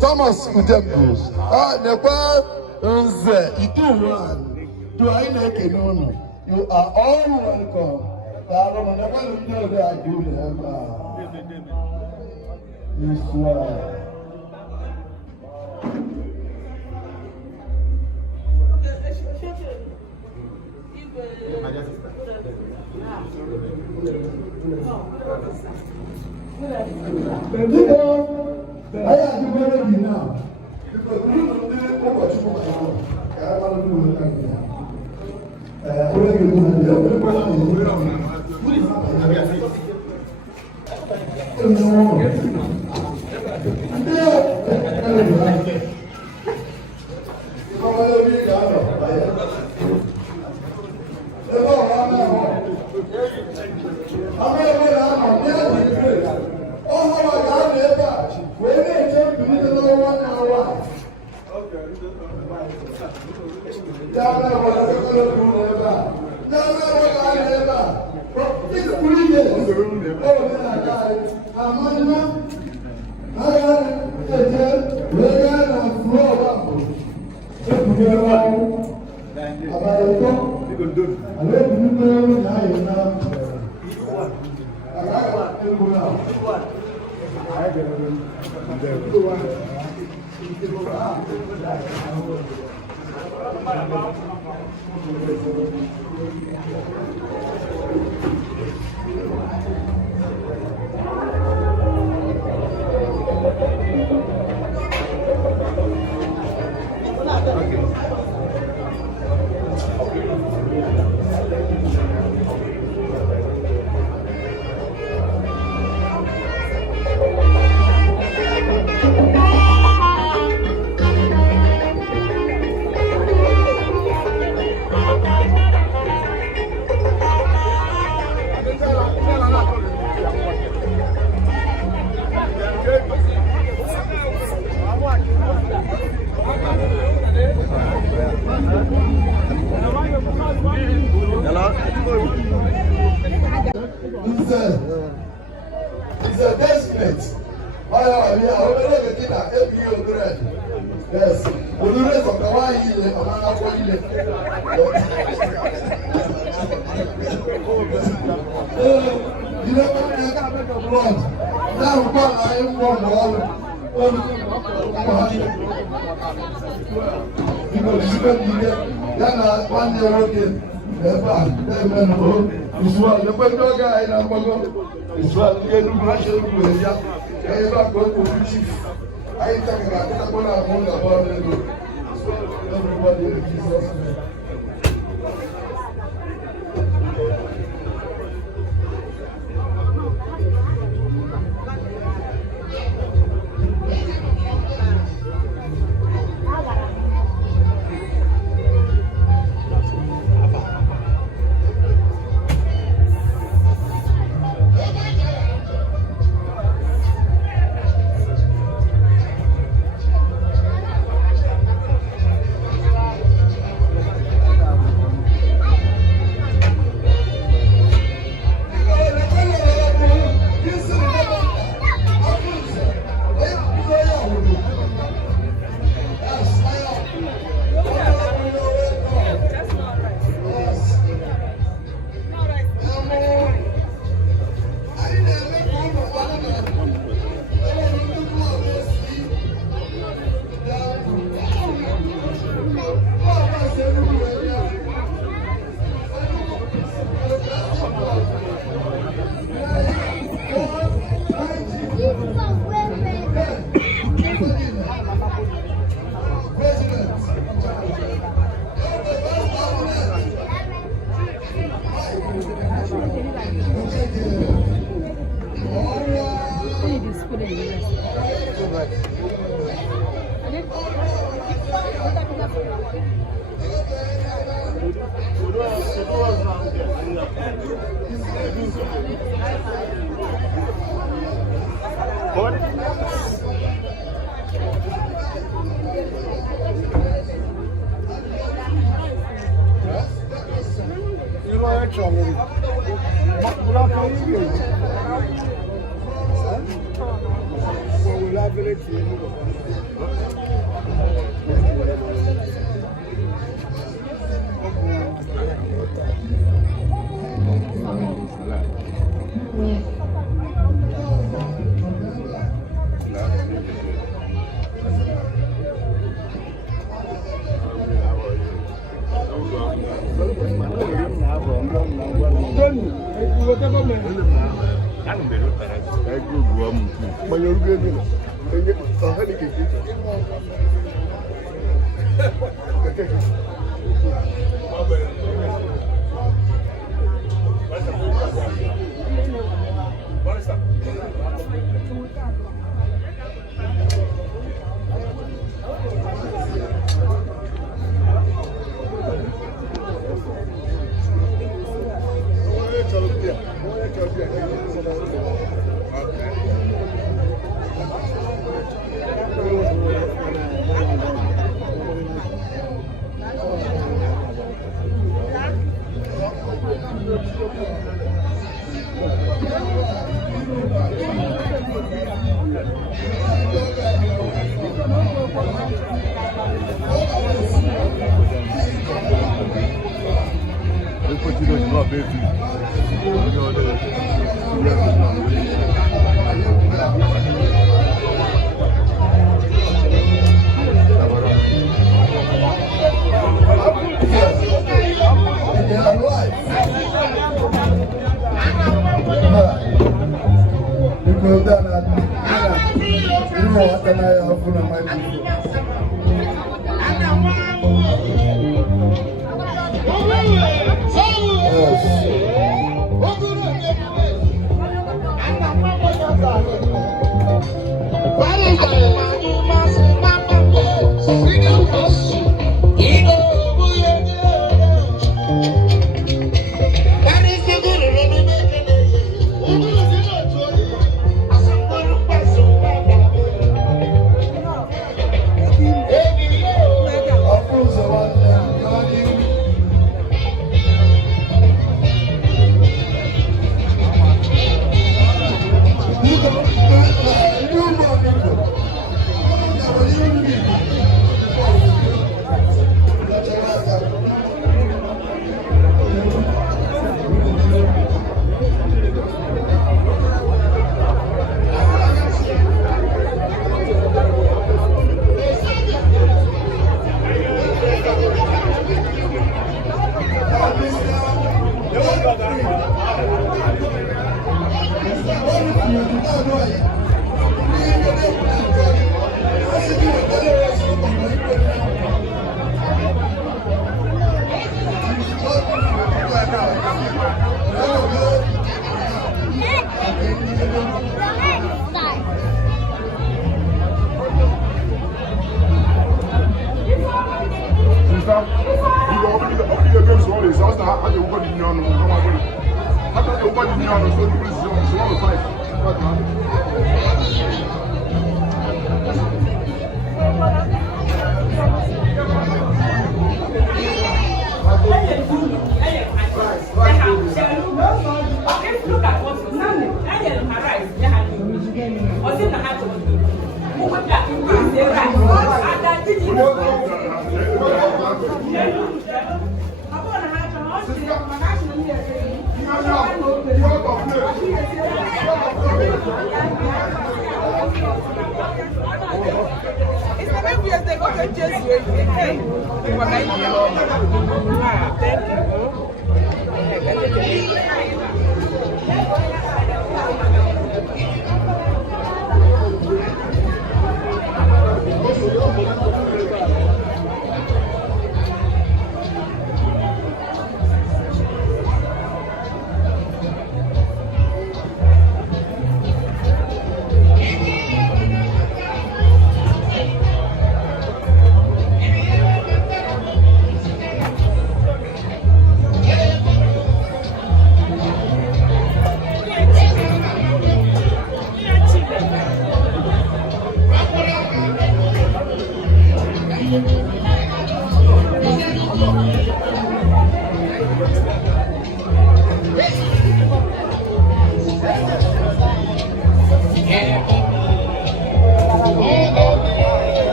Thomas Udembus, Nepal, Nze, Iduwan, you are all welcome. Daalụ mana gwanụ ndị ode agụ ebe a. Isu a. Ayé àdúgbò rẹ̀ yìí náà. Ìgbàgbọ́ ní ụbọchị ụbọchị ahụ ka a gbara ndị ụlọ anyị ya. Onye ga-ekwu na ndị ọbụla kwara na ìwé ọ̀nà. It's a basement. Yes. Olùrẹ́ sọ̀kà wá ilé ọ̀nà àpò ilé. Ilé pẹ̀lú ẹ̀ka mẹ́jọ blood. Náà ń bọ̀ náà ń bọ̀ lọ́wọ́. Ìgbà òṣìṣẹ́ mi ilé yánà wá ní ọlọ́dẹ ẹ̀fà ẹ̀mẹ́nu ó. Ìṣúwà lọ́pẹ́ tó gá ẹ̀yìn àgbọ̀gbọ̀. Ìṣúwà ní ẹnu máa ṣe é gbò ẹ̀yà. Ẹ̀yìn bá gbọ́ kó fi ṣì. I think I'm going to move about it. Everybody in Jesus' name.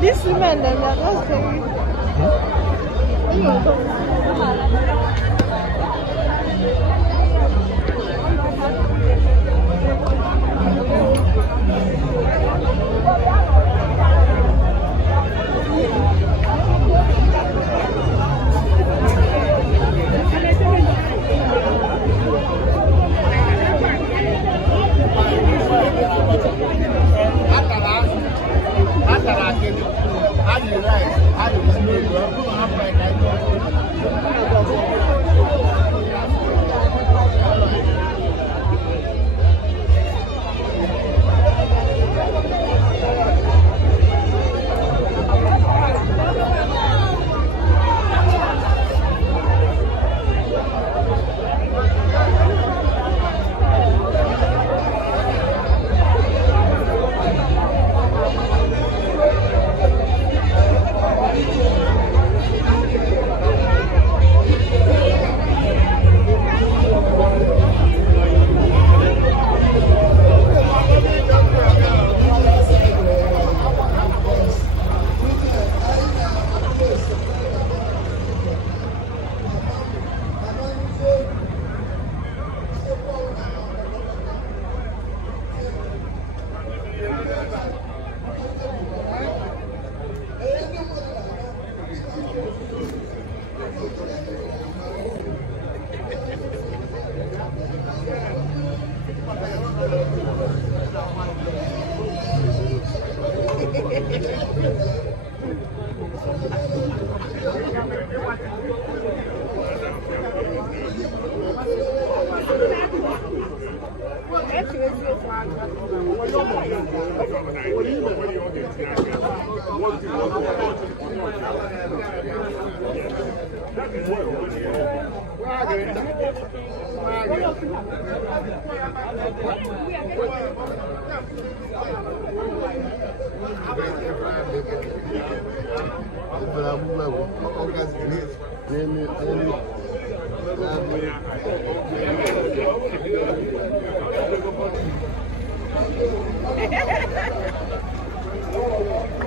These women, they are just very.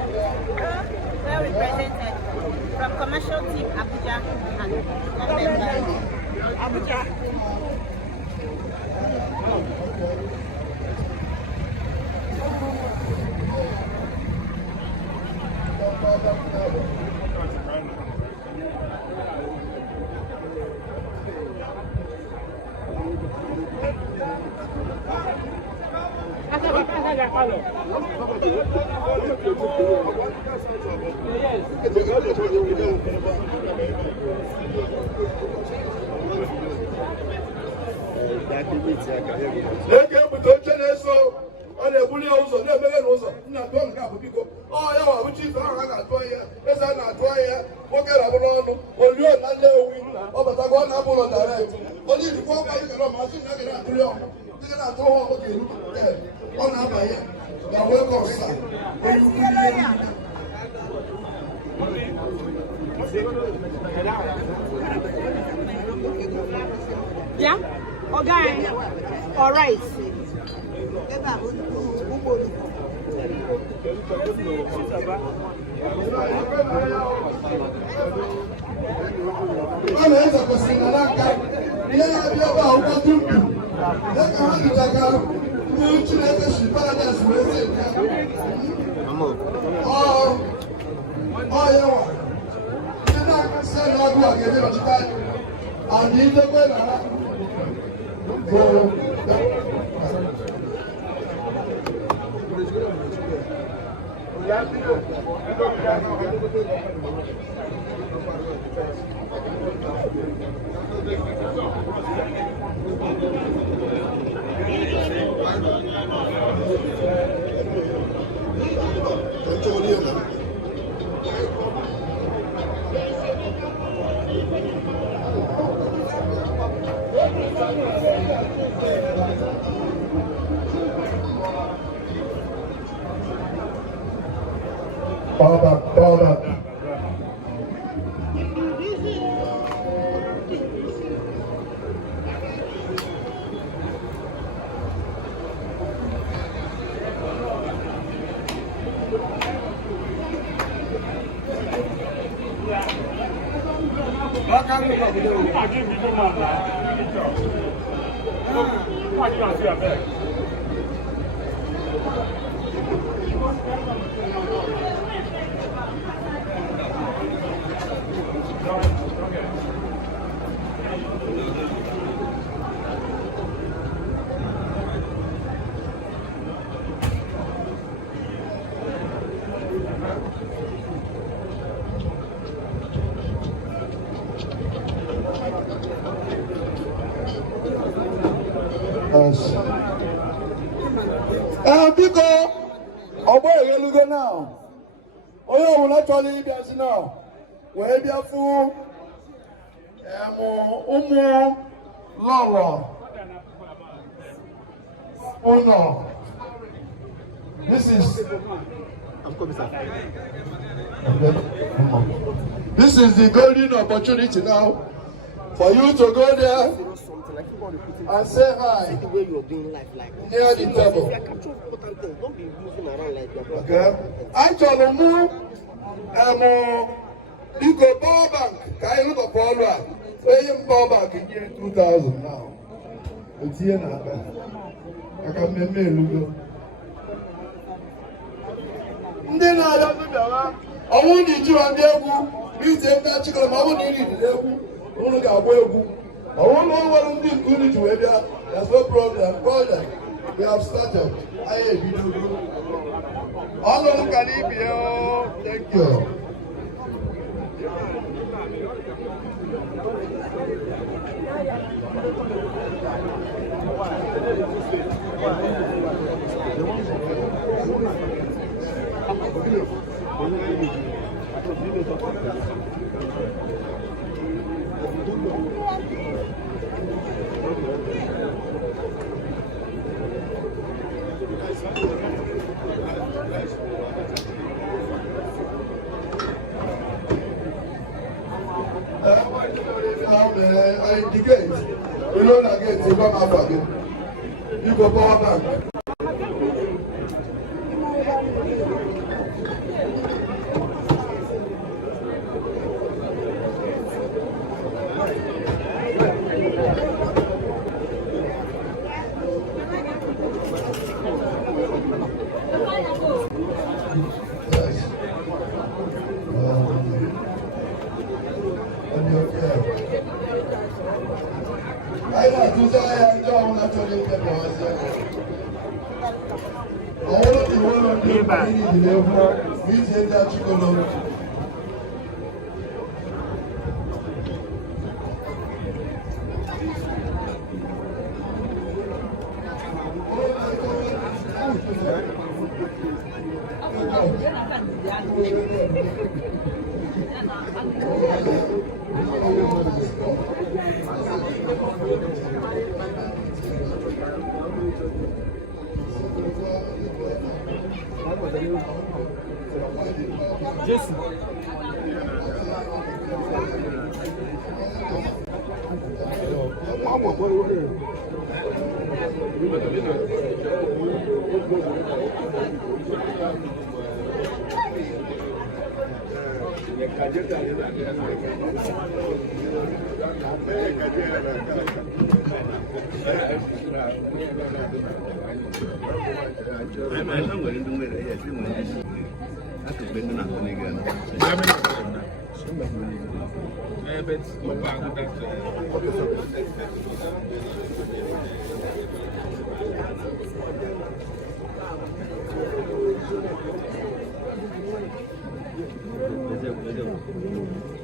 Well represented from commercial team Abuja and Abuja. Eke buto oche na-eso ọ na-ebuli ụzọ na-emeghe n'ụzọ nna tụọ nke a bụ biko ọ ya wa bụ chief ahụ a na-atụ ya eze a na-atụ ya nwoke na-abụ n'ọnụ olio na Nnewi ọ batago ọ na-abụ ụlọ direct onye irikwa ọkwa dịgara ọmasị na agara atụrụ ya ọnụ dịga na-atụrụ ha ọkụ ga-eru ọ na-aba ya ga wee ka ọsa onye ukwu ihe Yeah? Okay. All right. ọ na-eze kwesịrị n'aka ihe na-abịa ebe ahụ kwatu mkpu dịka ha dịchaka ndị Chineke si paradaịs wee sị ọ yawa ndị na-akasị na-agụ a ga-eme nọchite adị idekwe na ha bụ Power back. Biko, ọgbọ egelugo now. Onye ọbụla chọrọ ịbịazi now. Wee bịa fụ ụmụ lọlọ ụnọ. This is the golden opportunity now for you to go there and say hi near the table. Okay. Actually, Biko Power Bank, can you look at Power Bank? Paying Power Bank in year 2000 now. It's here now. I can remember. Ndị na-arịọ mbịawa, ọnwụ ndị ji ndị egwu, n'ite ndị achịkọrọ ma ọ bụ na iri ndị egwu, unu ga-agba egwu. Ọnwụ na ọnwere ndị nke unu ji wee bịa, there's no problem. Project, we have started. Anyị ebidogo. Ọnụ m ka n'ibie o. Thank you. The gate, you know the gate, you come out again. You go Power Bank.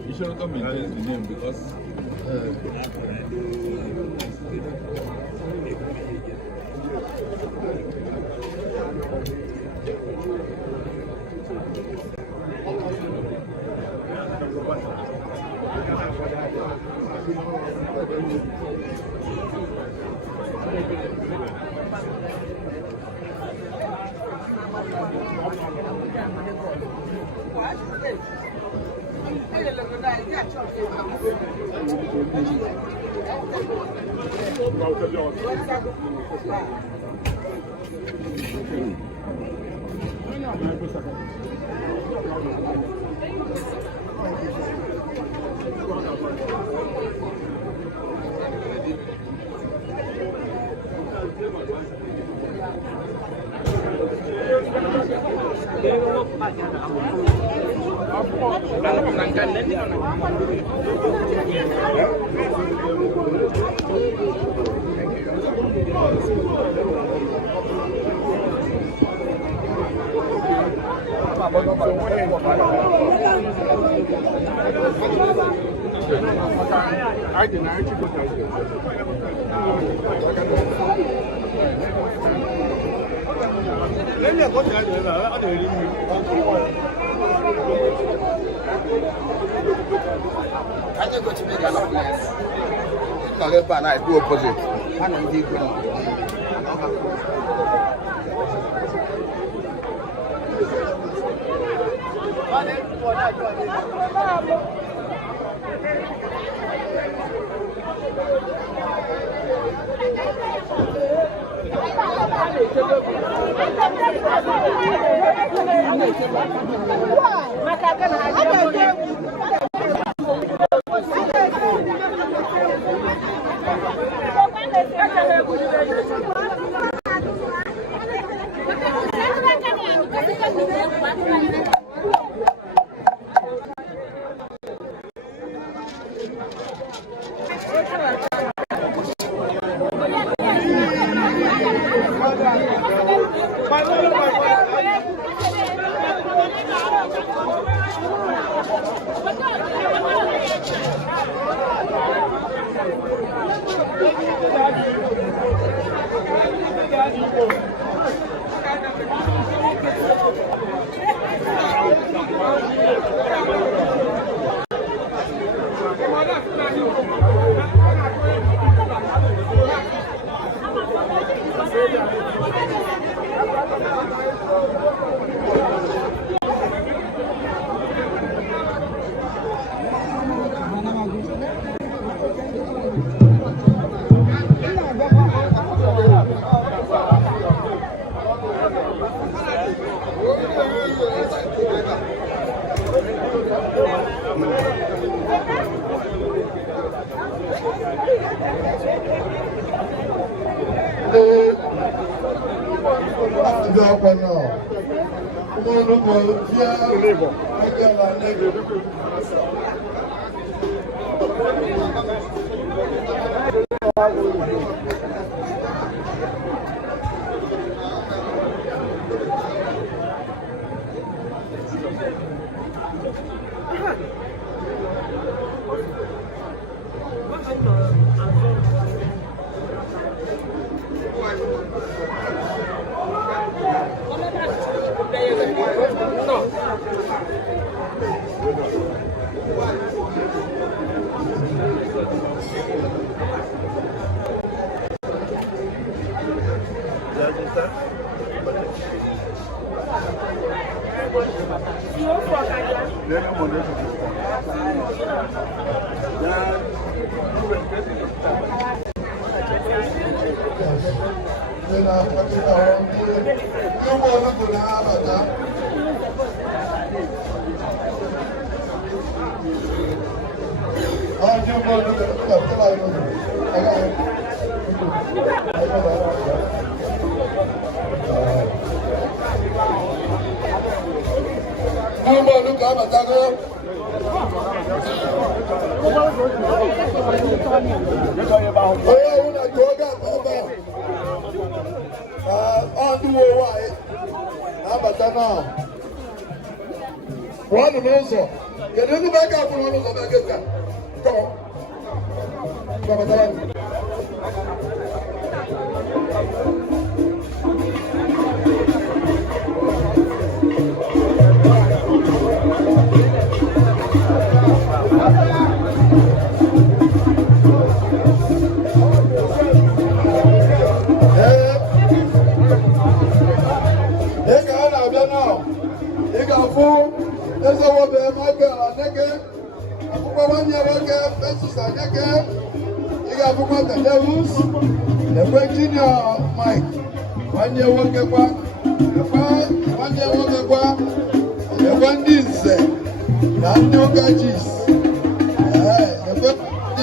You should come and change the name because I just go to make an place. I do opposite. I don't dig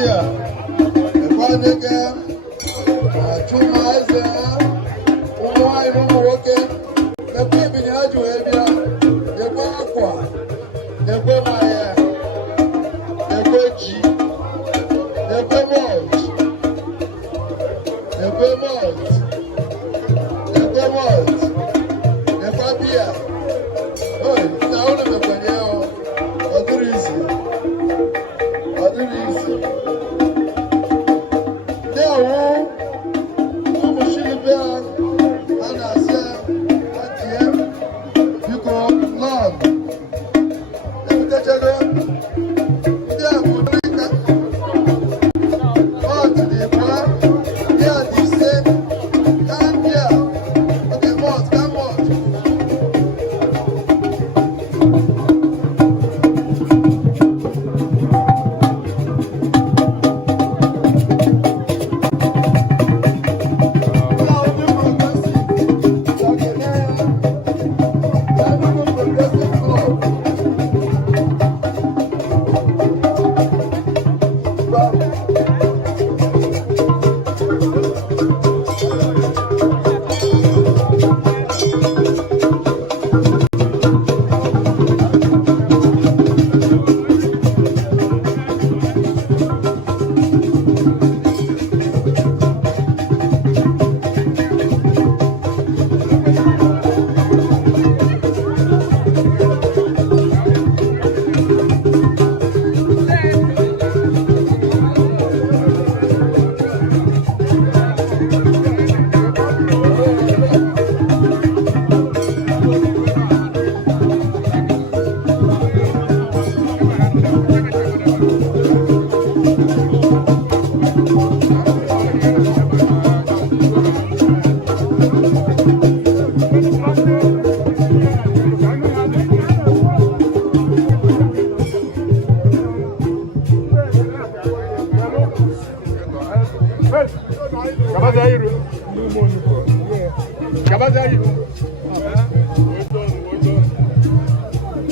Abia, Ekwaneke, Chuma Eze, Umwai Numuwoke, Ekwe Binyaju Ebia, Ekwe Aqua, Ekwe Maya, Ekwe Ji, Ekwe Malt, Ekwe Malt, Ekwe Malt, Ekwe Bia. Oh, now I'm going to go.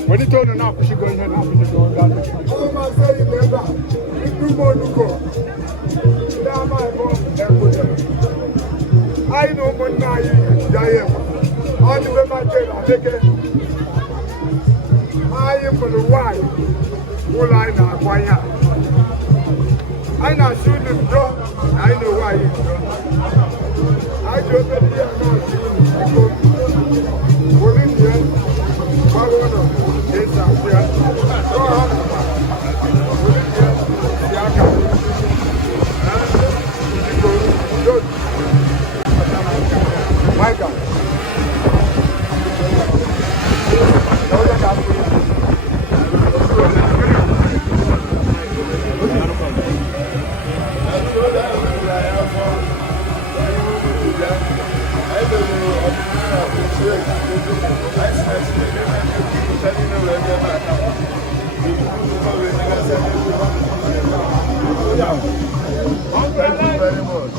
When you turn on up, she going to I know when I on the way my tail, I take it. I am for the wife. All I know, why not? I know shoot him drop. I know why you drop. I just said, yeah, no, Bolivia, Pagano, it's out there. Bolivia, Yaka. My God. Thank you very much.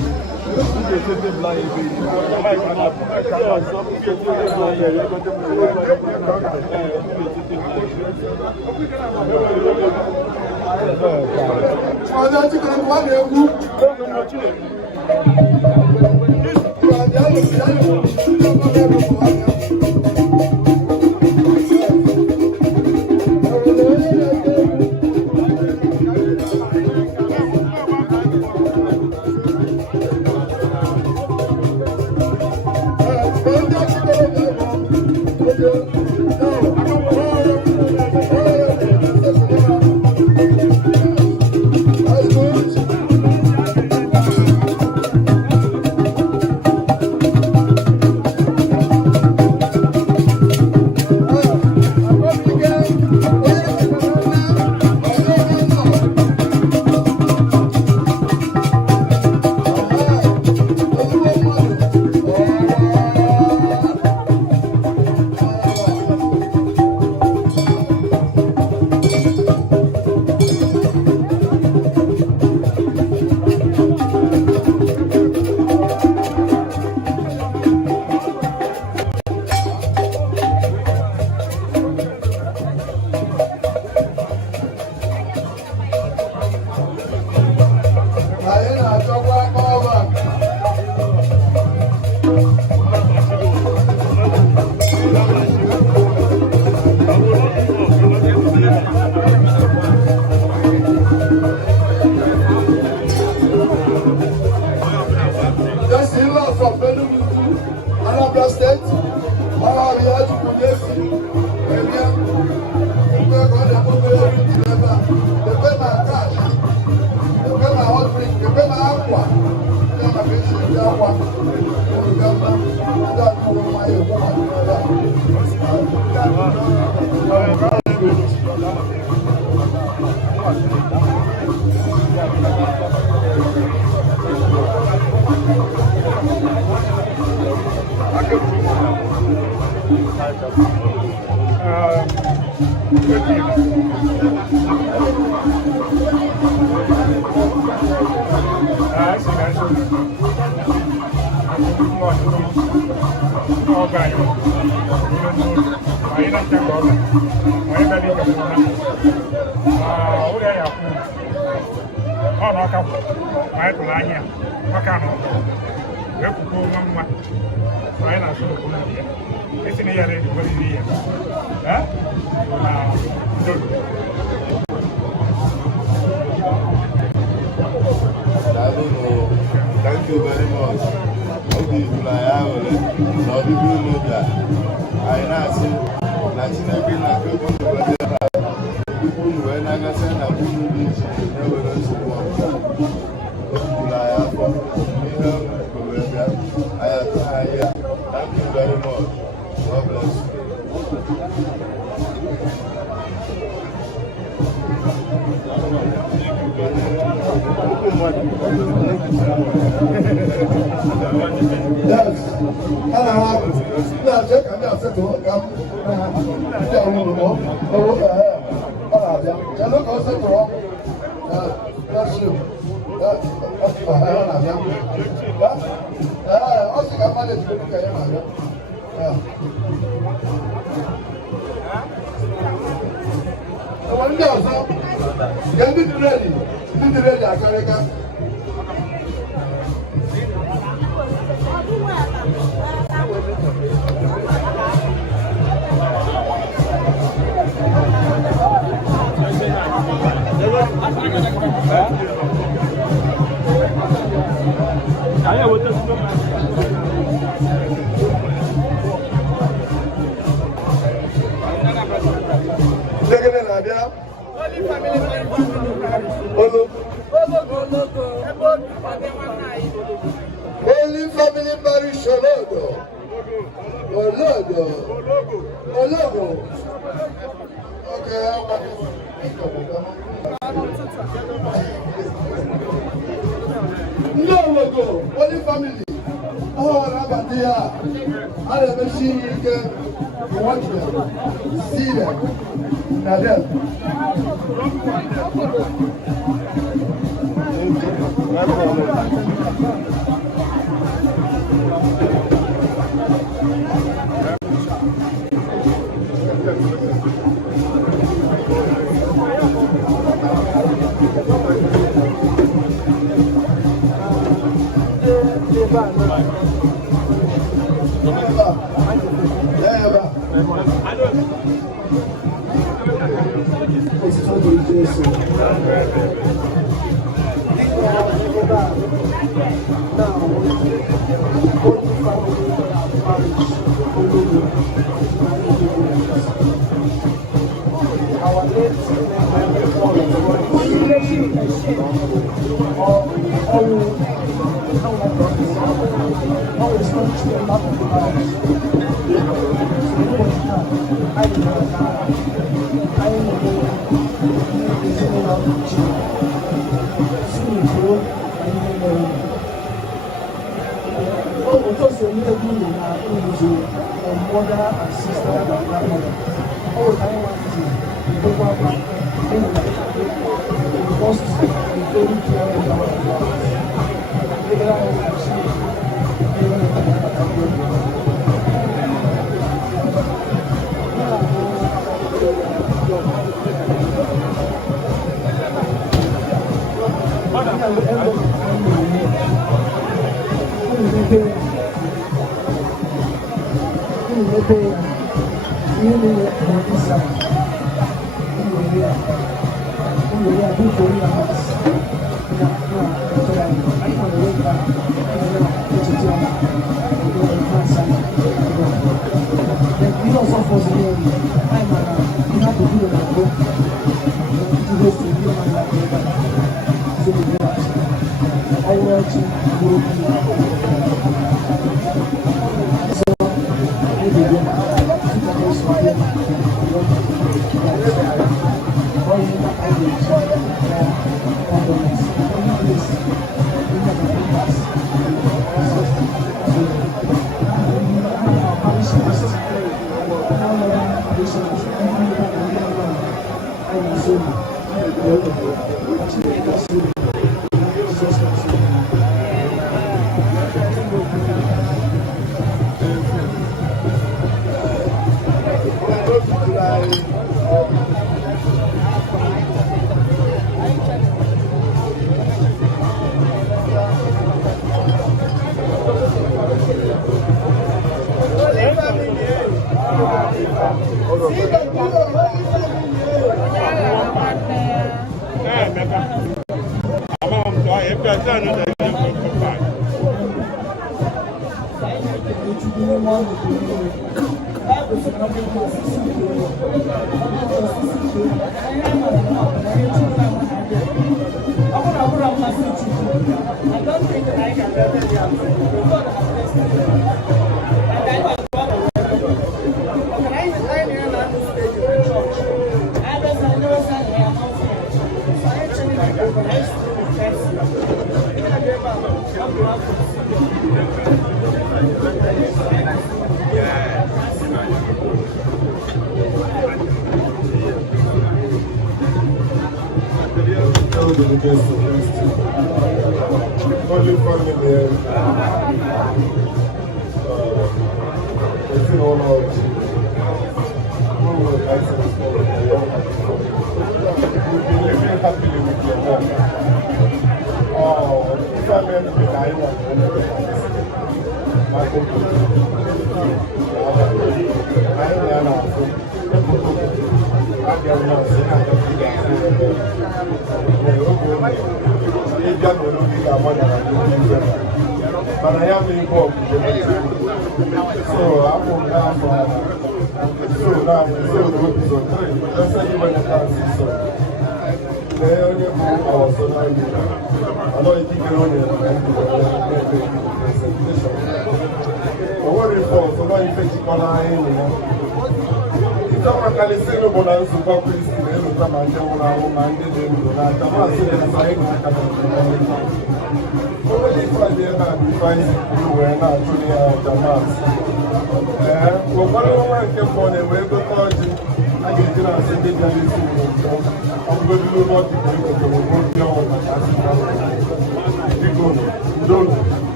Thank you very much. Okay, some people know that. I see that people who are not send a food never thank you very much. God bless you. Yes. Hello. Now, check on that. Set to come. That's you. That's Holy Family Parish Ologo. Okay. No logo. Holy Family. Oh, Rabadia. I never seen you again. You watch them. See them. Now them.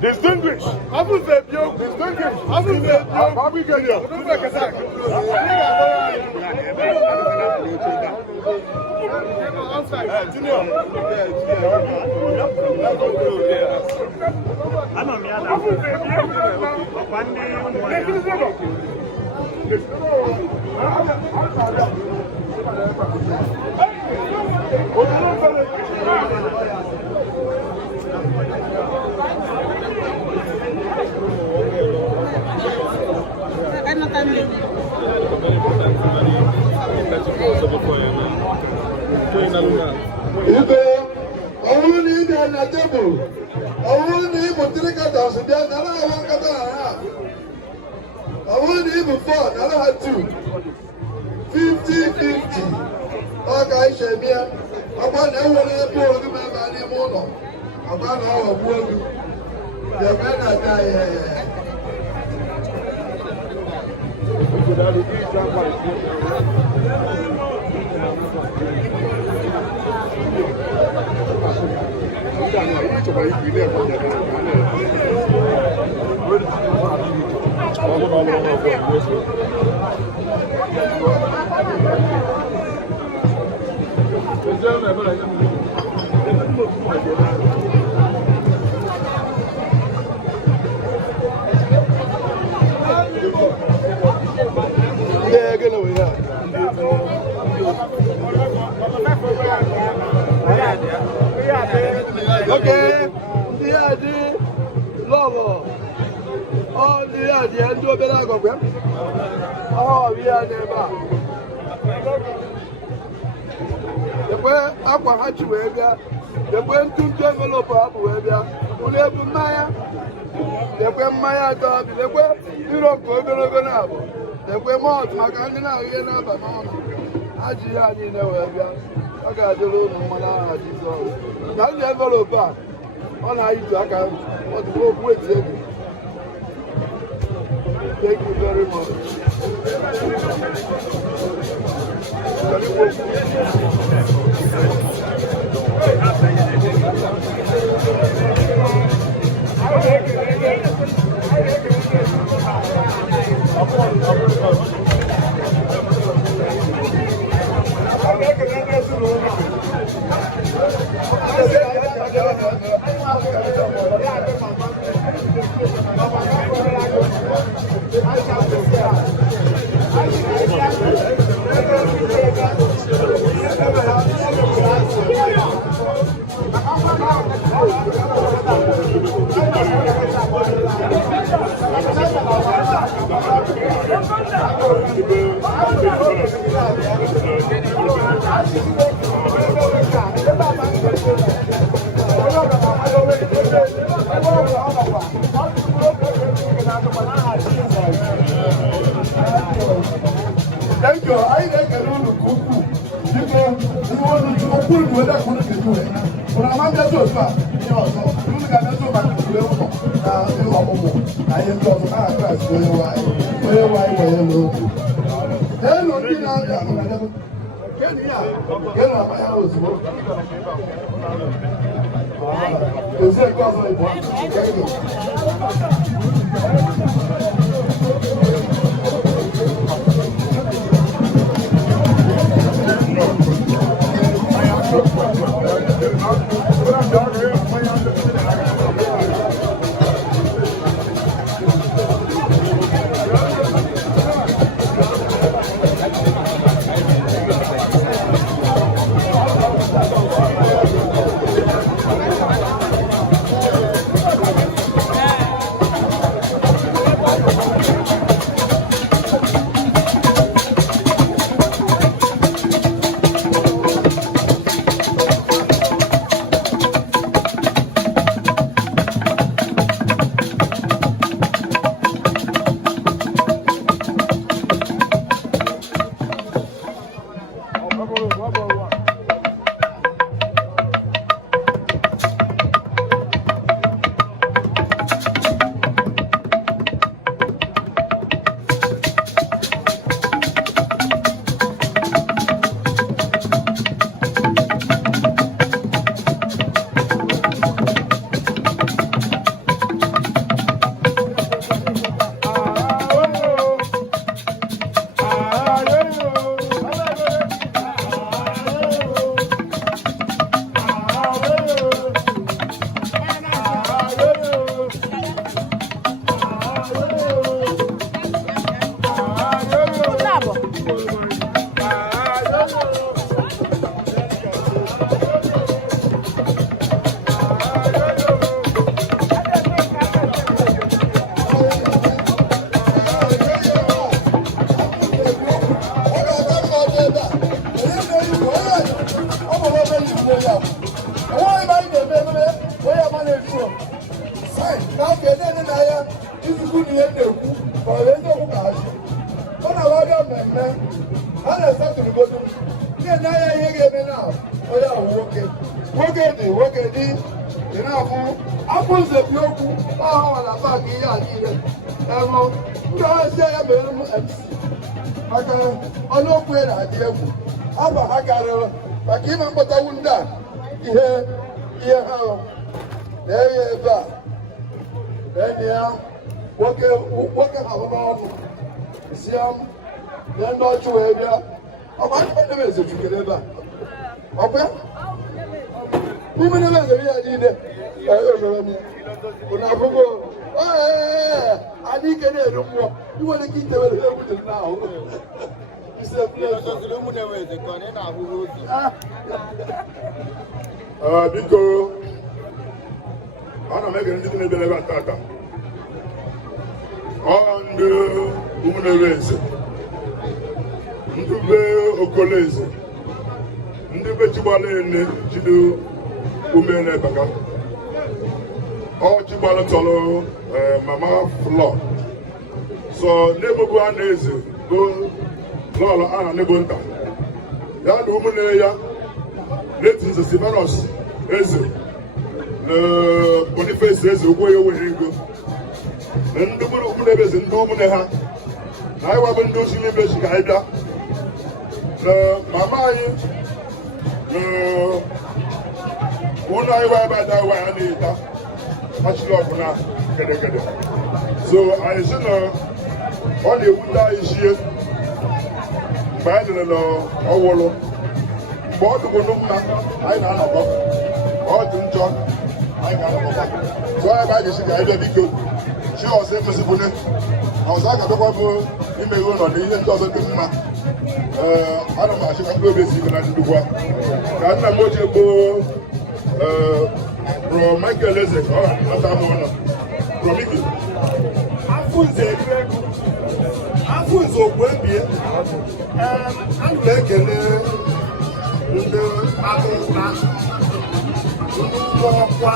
Distinguished. Thank you very much. Thank you. I like a lot of cuckoo. You want to pull the weather for the do it. But I'm not just you know, so you can also back to the level. I am not a class where hello, get out my house. Is it mmemme a na-esatụrụgodo ndị na-anya ihe ga-eme na onye ahụ nwoke nwoke dị na-abụ afọ nze bi okwu ọha na paakị ihe a niile ego ndị ọhazi ya mere m MC maka ọnụokwu ya na-adị egwu aba ha karịrị maka ime mkpọtawu ndị a ihe ha na-eghe ebe a enyi ya nwoke ha n'ọnụ si ya nye ndị ọchụ wee bịa ọkwa ndị ebe eze jukere ebe a ọkwa n'ime ebe eze ya niile ụna abụgo anyị ike na-eru mmụọ inwere ike itewere ihe egwutere n'ahụ biko ana m egere ndị na-ebịara ebe tata ndị ụmụnere eze ndị be okoleze ndị be chigbala ene jido ume na-ebaka chigbala tọrọ mama flọ so n'ebubu a na-eze bụ lọlọ a na nebo nta ya na ụmụnne ya na-etinze Silvanus eze na Boniface eze ụgwọ ya were ego ndị ụmụnne ebe eze ndị ụmụnne ha na anyị wabụ ndị osi n'ebe echi ka anyị bịa na mama anyị ụlọ anyị wa ebe ada wa ya na-eta achịrị ọgụ na gedegede so anyị si na ọ na-ewute anyị chie mgbe anyị lere n'ọwụlụ mgbe ọ dụgbunu mma anyị na-anọkọ ọ dị njọ anyị ga-anọkọta so ebe anyị ga-esi ka anyị bịa biko chi ọzọ emesịbụne na ọzọ a ga-abịakwa bụ imeghe ụlọ na ihe ndị ọzọ dị mma ana m achịkwa mkpụrụ obi esi ibe na ndụkwa ka nna m ochie gboo Bro Michael Eze ka ọ ga-anata m ụlọ Bro Miki afọ nze okwu ebie ana m ekele ndị atụta ndị ọkwa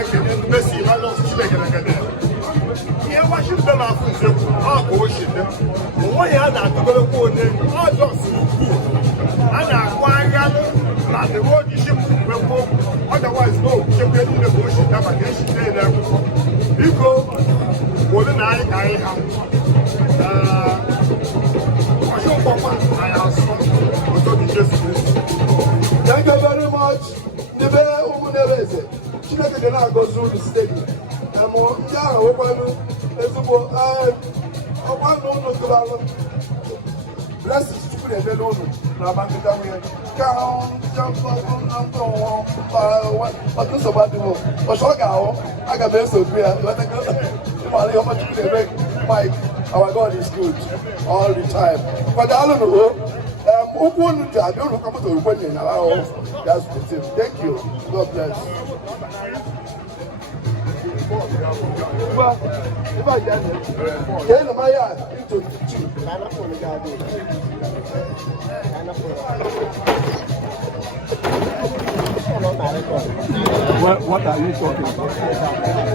ekele ndị mesi Silvanus Chinegeregede ihe gbachite na afọ nze ọ ka o shite onwe ya a na-atụgolekwa onye ọjọọ si ukwuu a na-akụ agha na the road ship wekwo otherwise no chekwe niile bụ oshita maka eshite ile biko wole na anyị ka anyị ha ọchụ ụkpọkwa anyị asụ ụtọ dị Jesu Kristi. Thank you very much. Ndị be ụmụnne eze Chineke dị na-agọzi unu site gị ndị ahụ nwekwanụ ezigbo ọkwa na ụlọ tụrụ blessings Chukwu na-emere unu na-agba nkịta nwunye ka ọdụ nsogbu adịghị ọchọ ọ ga-ahụ aga m esogbu ya ịmara ihe ọma Chukwu na-eme Mike, our God is good all the time. Kwadalụ n'ụlọ ụkwụ unu ji adị ụlọ kọmputa okwenye na ahụ that's the same. Thank you. God bless. Kee na maya into two. What are you talking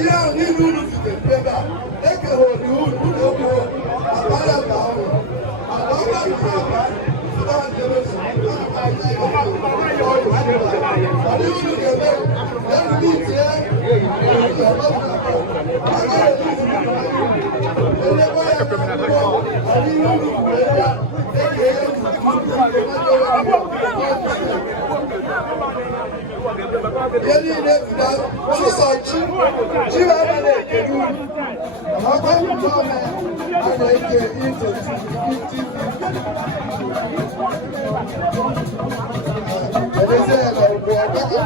ihe ahụ niile unu zitere ebe a ekere ori unu okwu akpara ka ahụ maka ọgba nke aka site na Jerusalem ọ dị unu ga-eme ya ndị itie elekwa ya ka akwụkwọ ọ dị ihe unu kwuru ebe a ihe niile tụna ọsụsọ ji ebe na-ekere uru maka ọkụkọ ome a na-eke ije edezie ya na ụgbọ ọgbaka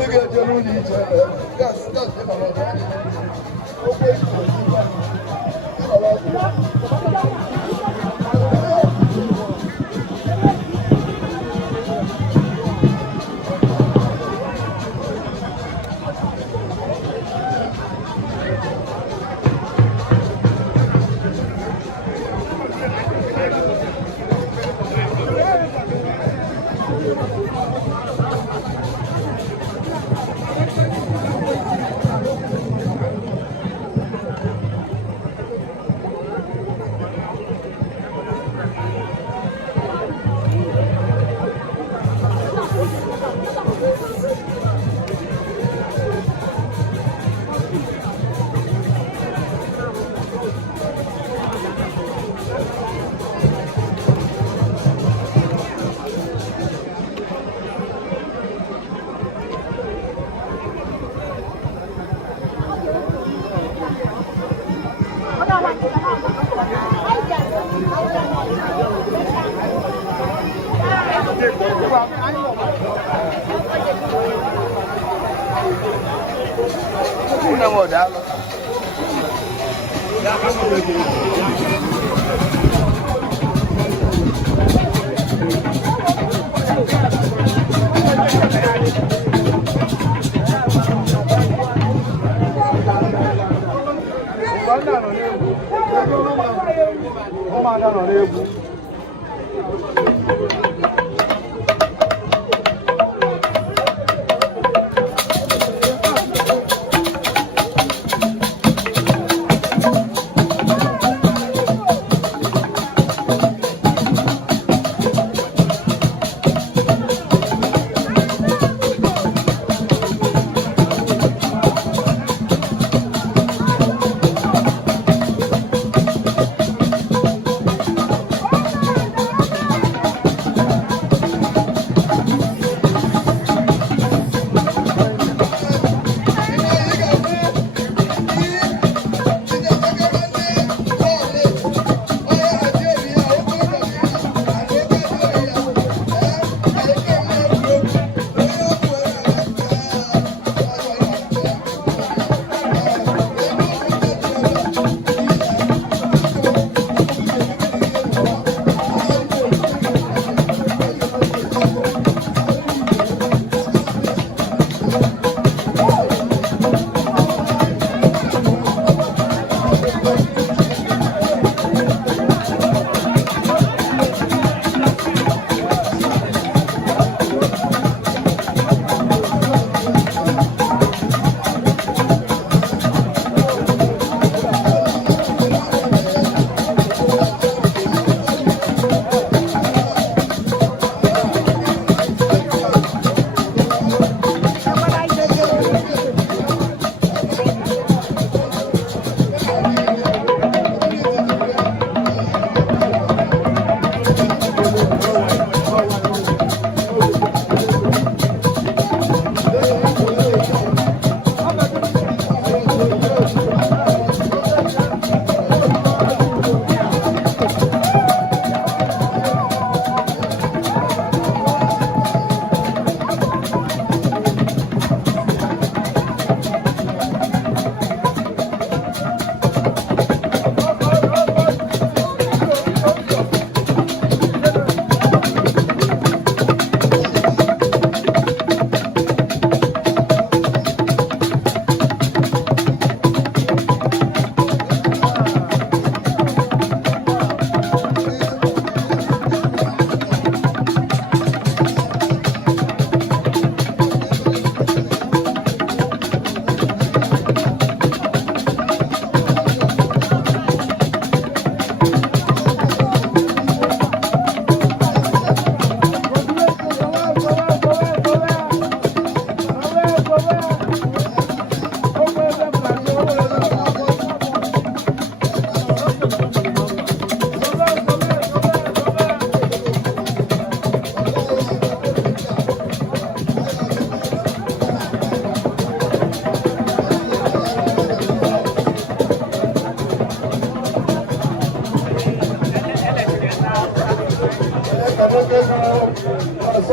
ị ga-eje n'ụlọ ije gas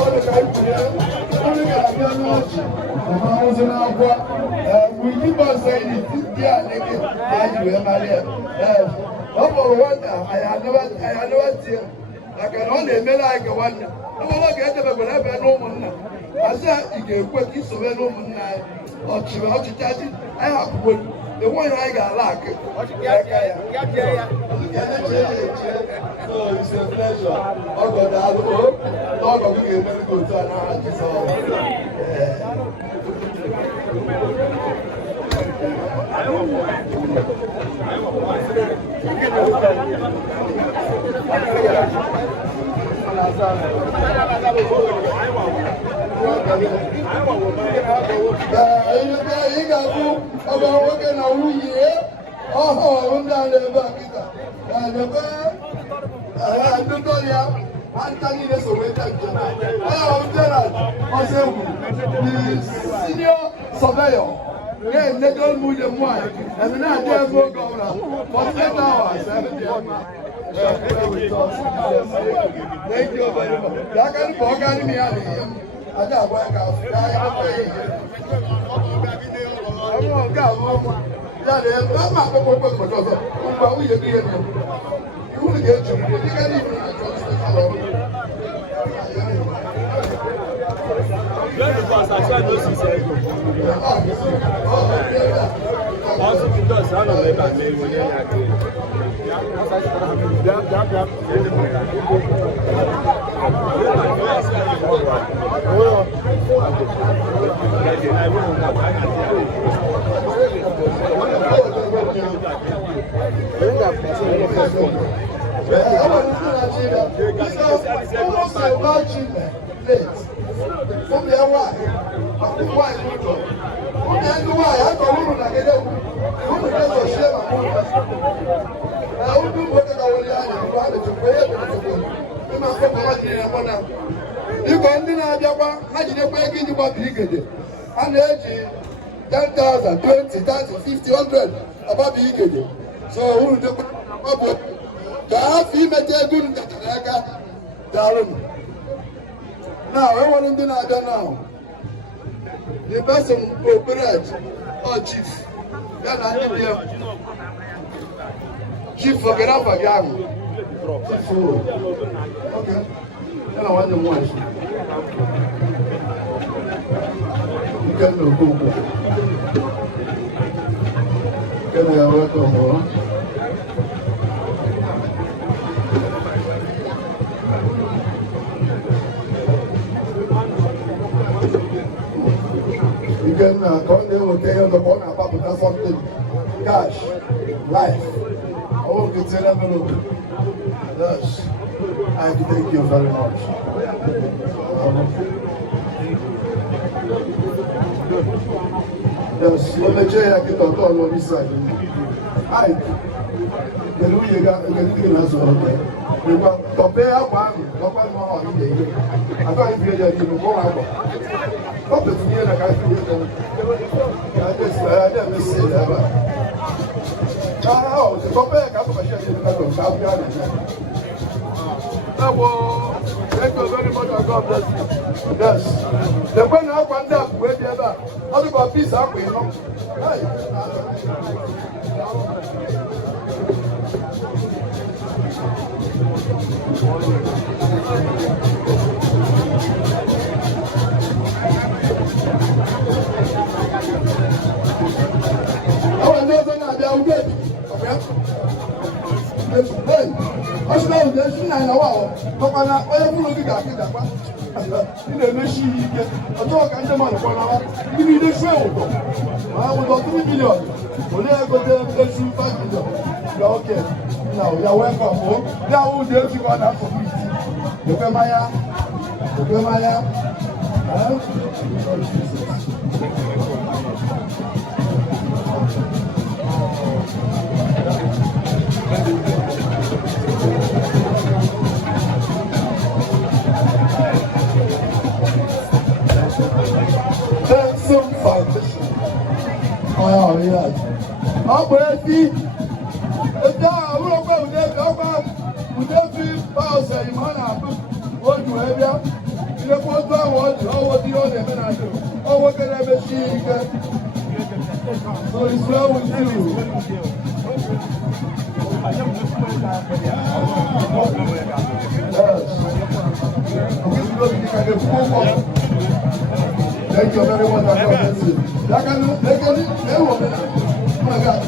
ọdụ ka anyị kwuru ya onye ga-abịa n'ọchị ma ahụzi n'akwa wiki bọsụ anyị ndị a na-eke ka anyị wee mara ya ọ bụrụ nwata anyị anụbatie maka na ọ na-emere anyị ka nwanne ọbụla ga-edebekwara ebe na ụmụnna aza ị ga-ekwe ka isobe na ụmụnna anyị ọchịchị ọchịchaji anyị hapụgo enweghị anyị ga-ala akụ ọgọ daalụ n'ọgọ gị ga-emere gị otu a n'aha Jizọs. Ị ga-abụ ọgọ nwoke na nwunye ọhụrụ ndị a na-ebe a kịta ndụdọ ya anta niile so weta njem Gerald Osegwu the senior surveyor na-enedo nwunye m nwanyị eme na-adị ebe oge ọbụla 48 hours Thank you very much. Ya ka ndị ọga n'ime ya na ihe aja agwa ya ka ya akpọghị ihe ọmụ nke abụọ ya na ya ma akpọkpọ ụbọchị ọzọ mgbe nwunye gị ihe na iwu ga-eji dịka n'ihu na-achọ special ọrụ From their wife, of the wife, and the wife, I told you that they don't share my home. I will do what I will to pray. You must come out here and one out. You go in Java, I didn't break into what he and the 10,000, 20, 30, 50, 100 about the Igede. So who do the half female good Kataka, darling. Now, I want to do that now. The person who operates or chief. Then I need him. Chief forget up again. Okay. Then I want them once. You can go. Can I work on more? Can come there and tell the corner about something cash, life. I will get to level. Yes, I thank you very much. Yes, let me check it out on this side. Hi. The new year got the as well. We got to pay up one more holiday. I thought you didn't go out. What the fear that I feel? I never said that. Now, the compare a of South Carolina. Thank you very much, and God bless you. Yes. The one I found out where the other, how about peace up, you know? Now, you are welcome home. Now, we will give on that for me. Okay, Maya. Okay, Maya. Some foundation. Oh, yeah. I'm ready. Would there be powers that you want to go to area? jidekwa otu ahụ ọ dị ọwụ dị ọ na-eme na ndụ ọ nwoke na-emesi ike so it's well with you. Thank you very much. Oh my God.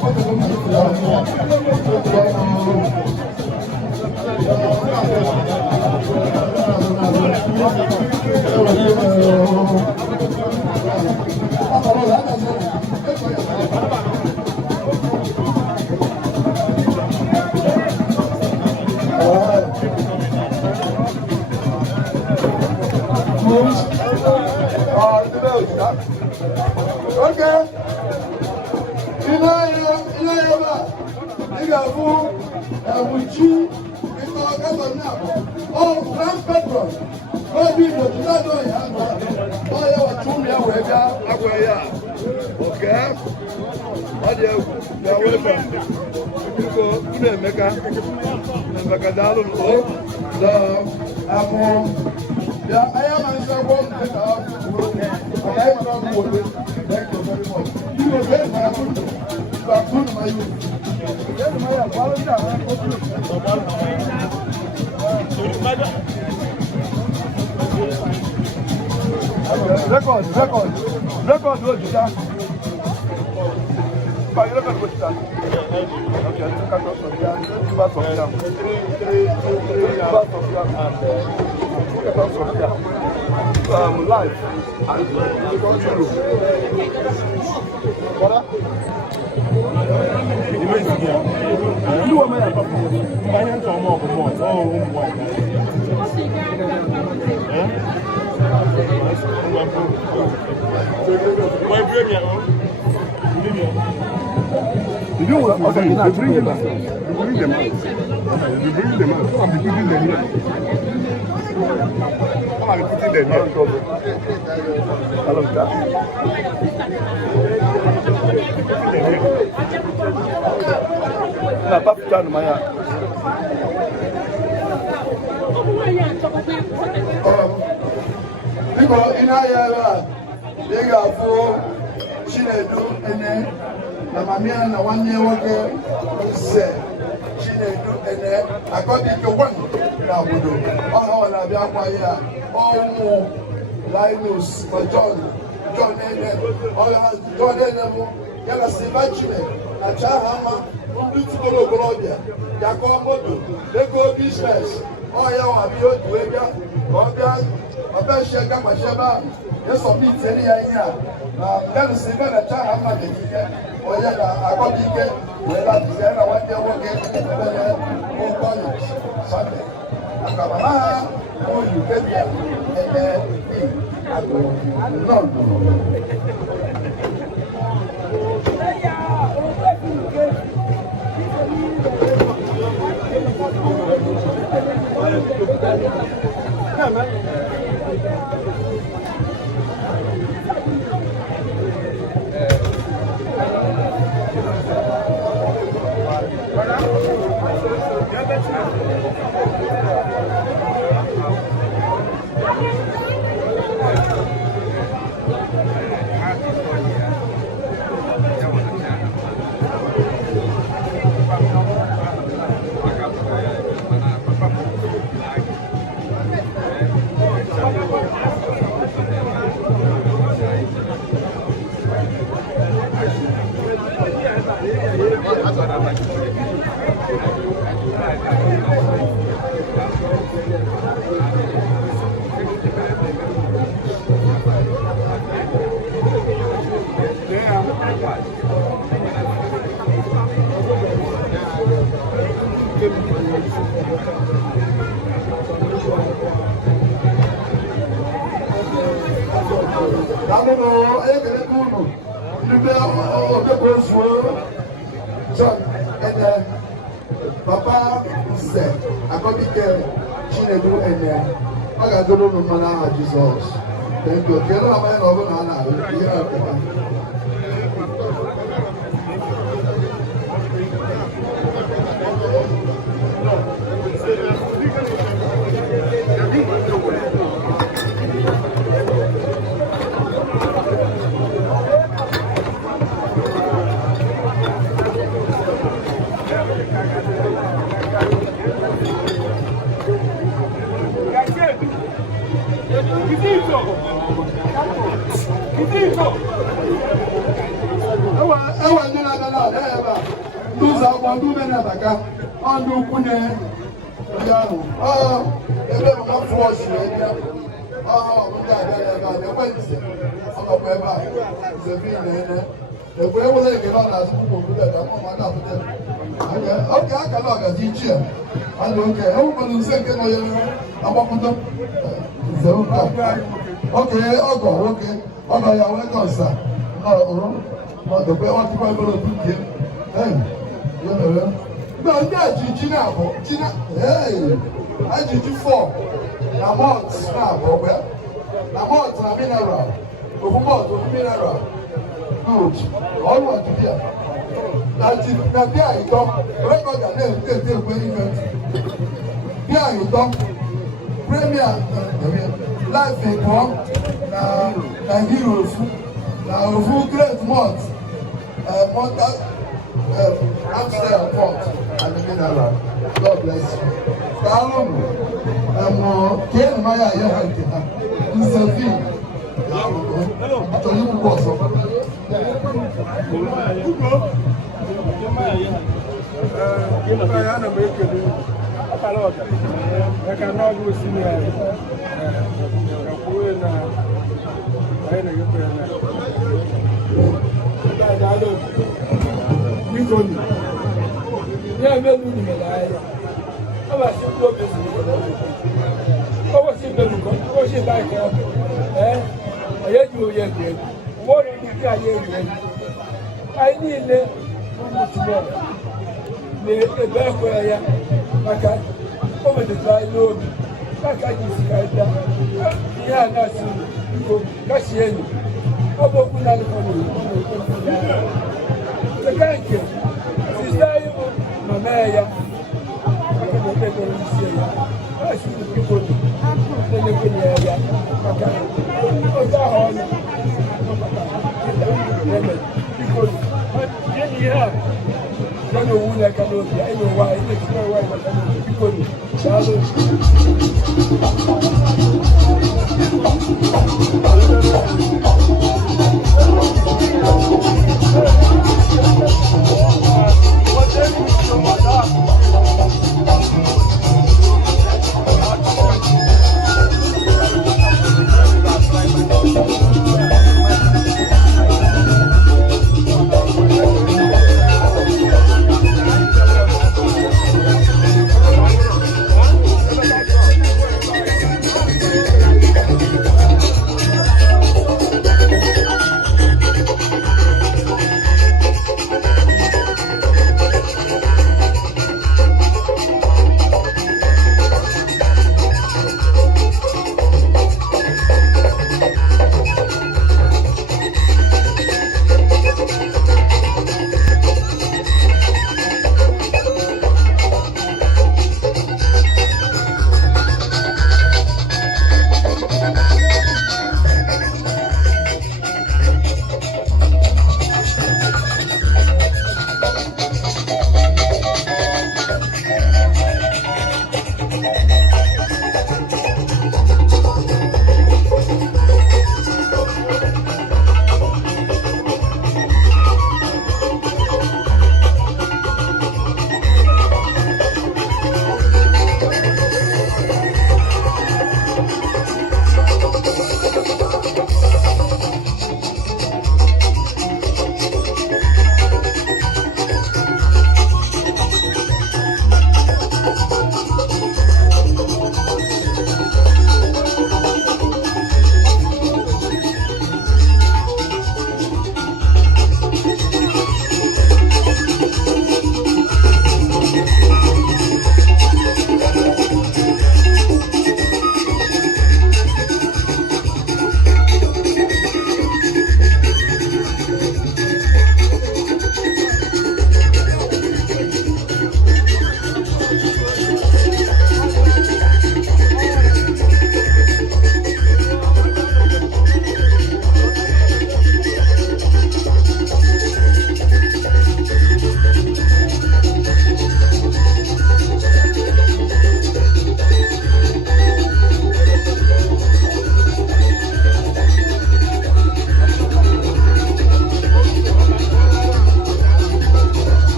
Okay. Oh, Grand Patron. God be the judge. Oh, yeah, what you mean? Okay. Oh, yeah, welcome. You go, you make a down. Yeah, I am myself one. I am not good. Thank you very much. You are very good. You are good, my youth. Record, what you done? But you look at what you done. Okay, look at what's done. Look live and what? You want me to you know what? Okay, you bring them out. You bring them out. You bring them out. I'm putting them here. I'm putting them here. Hello, Dad. Not up to my hand. Because in our they got four Chinedu and then na mami na one year worker say Chinedu and then according to one na budo oh na bia kwa ya oh mo Linus John and oh John and yala Silva Chime na cha hama ndu tukolo globia ya ko moto they go business oh ya wa bi o duega ko bia ọbẹ ṣe gama ṣe bá yẹ sọ bí ìtẹ́lẹ̀ yẹn yín à na bẹ́ẹ̀ni sí bẹ́ẹ̀ na cháà hàn máa lè fi kẹ́ ọ̀yẹ́ na akọ́bí ike wẹ́ẹ́ láti ṣe ẹ̀rọ wọ́n jẹ́ wọ́n gé ẹ̀bẹ̀rẹ̀ wọ́n kọ́ yìí sọ́dẹ̀ àkàbà máa wọ́n yìí kéde ẹ̀ẹ́ àgbẹ̀ náà dùn. Papa said, I come here, Chinedu, and I got to know the Jesus. Thank you. Can I have over now? na ada ebe a ndị ụzọ akwụkwọ ndị ume na-ataka ọnụ ukwu na ndị ahụ ebe bụ na fọs na-ebịa ọbụga abịa ebe a na-ekwentị ọnọkwa ebe a zebi na-ene ekwe ewere ekele ọ na-azụ ụkwụ obodo ka mụ maka apụta oge aka na ọgazi ichie adị oke ewukwere nse nke nọ ya agbapụta nze ụka oke ọgọ nwoke ọgọ ya wee kọnsa ọdọkwe ọtụkwa ebere otu nke na ndị ajiji na-abụ ajiji 4 na mọt na-abụ na mọt na mineral ofu mọt ofu mineral good ọrụ ọdịbịa na bịa ịtọ rekọda na-ete ekwe event bịa ịtọ premier life ịbụọ na hero ofu na ofu great malt monta Amsterdam port and the mineral. God bless you. Kaalum kee na ya ya ha nke ha nsefi atọli kwụkwọ ọsọ ana m ekele akala ọga maka na ọgụ osi na ya kwuo na anyị na-ekpe ya Nikoni, ya melu ni melaya. Aba si ko be si ko. Owo si be ko, o si ba ko. Aye ju ye ke. Wo ni ki aye ye. Ai ni le mo ti bo. Le e be ko ya. Maka o me de try lo. Maka ji si ka da. Ya na si ko ka si eni. Obo ku na ni ko ni. Thank you. Sister, Mama, I can take on this year. I should be people in the area. Because here, I know who I can do. I know why. I know why I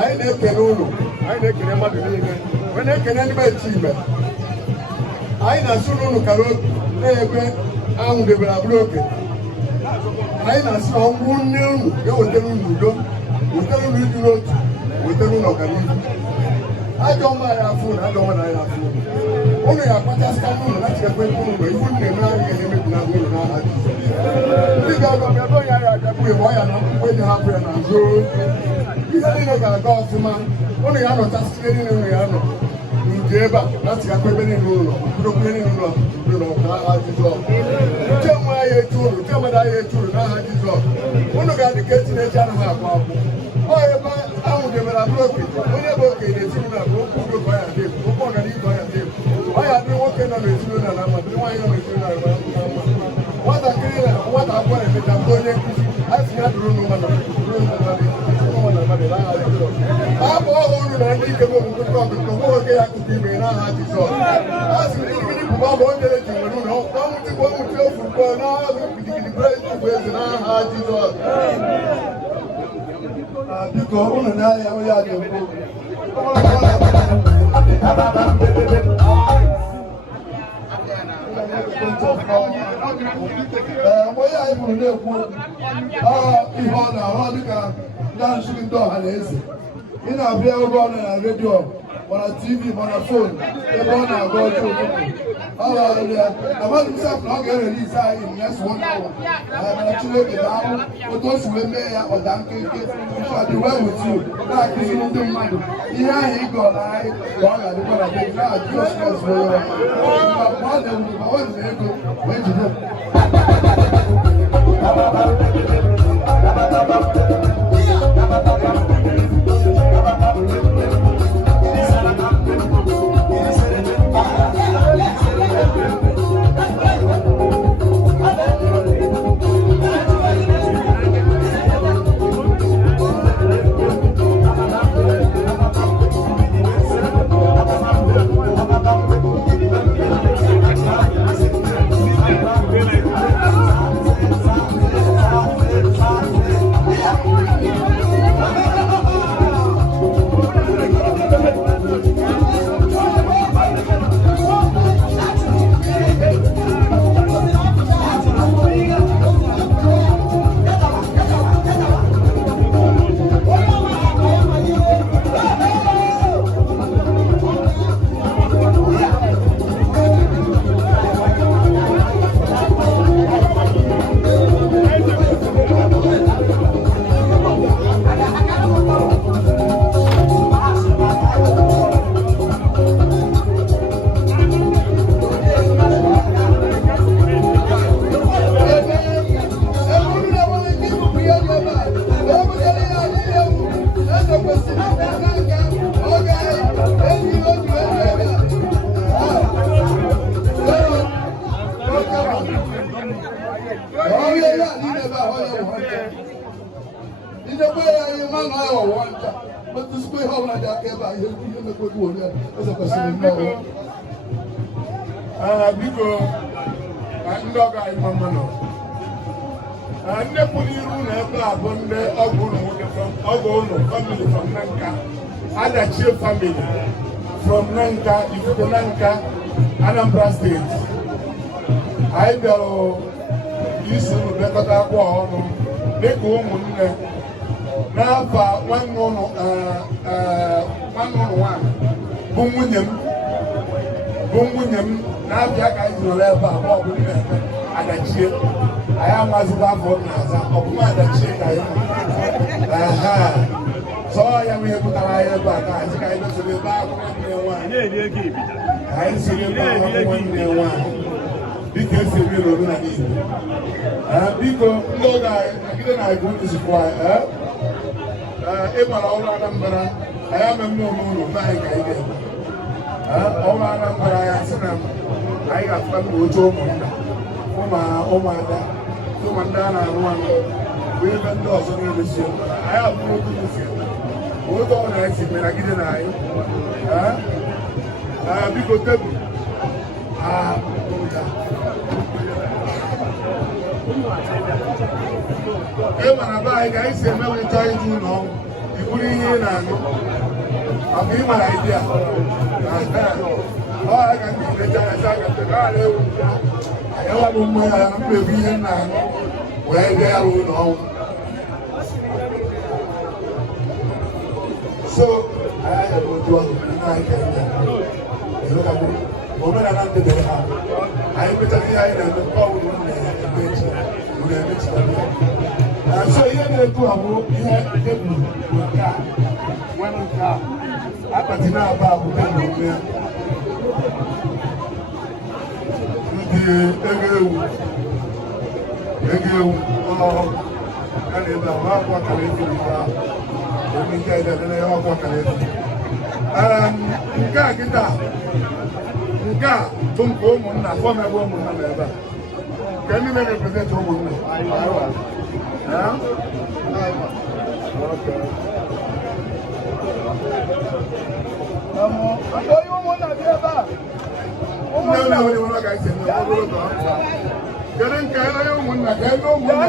anyị na-ekele ụlọ, anyị na-ekele mmadụ niile, wee na-ekele ndị be Chime. Anyị na-asụ n'ụlọ kara obi na-ebe ahụ debere abụrụ oke. Anyị na-asị na ọgwụ nne unu ga-ewetara unu udo, wetara unu ịdị n'otu, wetara unu ọganihu. Ajọ mma ya afụ na ajọ mma na ya afụ. Ụnụ ya akpachasịka n'ụlọ na chekwa ebe ụnụ mgbe iwu nne m ahụ ihe emebi na ụlọ n'aha Jizọs. Ndị ga-agọ ebe onye ahịa agabụ ịgba ọya na mkpụkpụ dị hapụ ya na nzo. Ihe niile ga-aga ọfụma. Ụnụ ya nọchasị ihe niile ụnụ ya nọ n'ụdị ebe a na-achịkakwa ebe niile ụlọ, bụrụkwa ihe niile ụlọ n'aha Jizọs. Uche nwa ya etu ụlọ, uche mmadụ ahịa etu ụlọ n'aha Jizọs. Ụnụ ga-adị ka eti na-eji anaghị akwa akwụ. Ọ ebe ahụ debere abụrụ oke, onye bụ okenye na-etinye na okwu udo ka ọ ya dị, okwu ọganihu ọ ya dị. Ọ ya dị nwoke nọ n'ezinụlọ na mma, dị nwaanyị nọ n'ezinụlọ na mma. Nwatakịrị na nwata akwụkwọ na-emecha bụ onye nkụzi, a sị ya dụrụ ụnụ mmadụ abụ ọhụrụ na ndị ike bụ omume ọgụgụ nwoke ya akụkọ ime n'aha Jizọs. A sị ndị mmiri bụ ọbụ onye ji nwere ụlọ ọnwụtịkwa ọnwụtị ofu mkpọ n'ahụ gidigidi bụ eze n'aha Jizọs. Biko ụnụ na-anya onye a ga-ekwu mgbe onye anyị bụrụ na-ekwu ihe ọ na-ahụ dịka ndị ahụsiri ndị ọha na eze ị na-abịa oge ọ nọ na redio mana TV mana fon ebe ọ na-agụ ọjọọ ụtụtụ ọlọrịa amaghị sef na ọ ga-erelize anyị next 1 hour mana Chineke ga-ahụ otu o si wee mee ya ọda nkenke dị well with you na-akụziri ndị mmadụ ihe ahụ ị gọrọ anyị ka ọ ga-adịkwa na be na Joseph wee ya ma ọ na-ewu ma ọ dị ego wee jide biko ndị ọga anyị mmanụ ndị pụrụ iru na ebe a bụ ndị ọgụ ụlọ family from Nanka Adachie family from Nanka Ifite Nanka Anambra State anyị bịara isi unu bekọta akwa ọnụ dịka ụmụnne n'afọ nwanne ụlọ nwanyị bụ nwunye m na-abịa ka anyị nọrọ ebe a ma ọ bụ nne Adachie anyị amazịkwa afọ na-aza ọbụma Adachie ka anyị sọọ ya nwee pụtara anyị ebe a ka anyị ka anyị mesoro ebe akwụkwọ nne nwaanyị anyị siri ebe akwụkwọ nne nwaanyị dịka esi eme n'oru na Igbo biko ndị oge anyị nagide na agụ izikwa anyị ịmara ọrụ Anambra anyị amemme ụlọ na anyị ka anyị ga-eme ọrụ Anambra ya sị na anyị ga-afụta oche ụmụnna ụmụada ụmụnne a na-arụ ọrụ bụ ebe ndị ọzọ niile si anyị abụrụ otu si otu ọ na-esi menagide na anyị biko tebụl ịma na be anyị ka anyị si emeweta iji ụlọ ọnwụ iburu ihe ị na-aṅụ maka ịmara idea ọ ya ka ndị ilecha ya sa gafe ka a na-ewu ewa bụ mmanya ya mkpebi ihe nna aṅụ wee bịa ya ụlọ ọnwụ so anyị bụ otu ọnụ anyị ga-eme omenala ndị dere ha anyị kpechara ihe anyị na-eme nke ọbụla na-eme echi so ihe na-ekwu abụ ihe tebụl nke a nwere nke a akpati na-aba abụ tebụl nke ya ndị ego ewu ọhụrụ ya na ebe ahụ akwa kara efi nke ahụ ebe nke a ịdadere ya akwa kara efi nke a kịta nke a bụ nke ụmụnna fọm ebe ụmụnna na ebe a nke ndị na-represent ụmụnna kedu nke onye ụmụnna ka ebe ụmụnna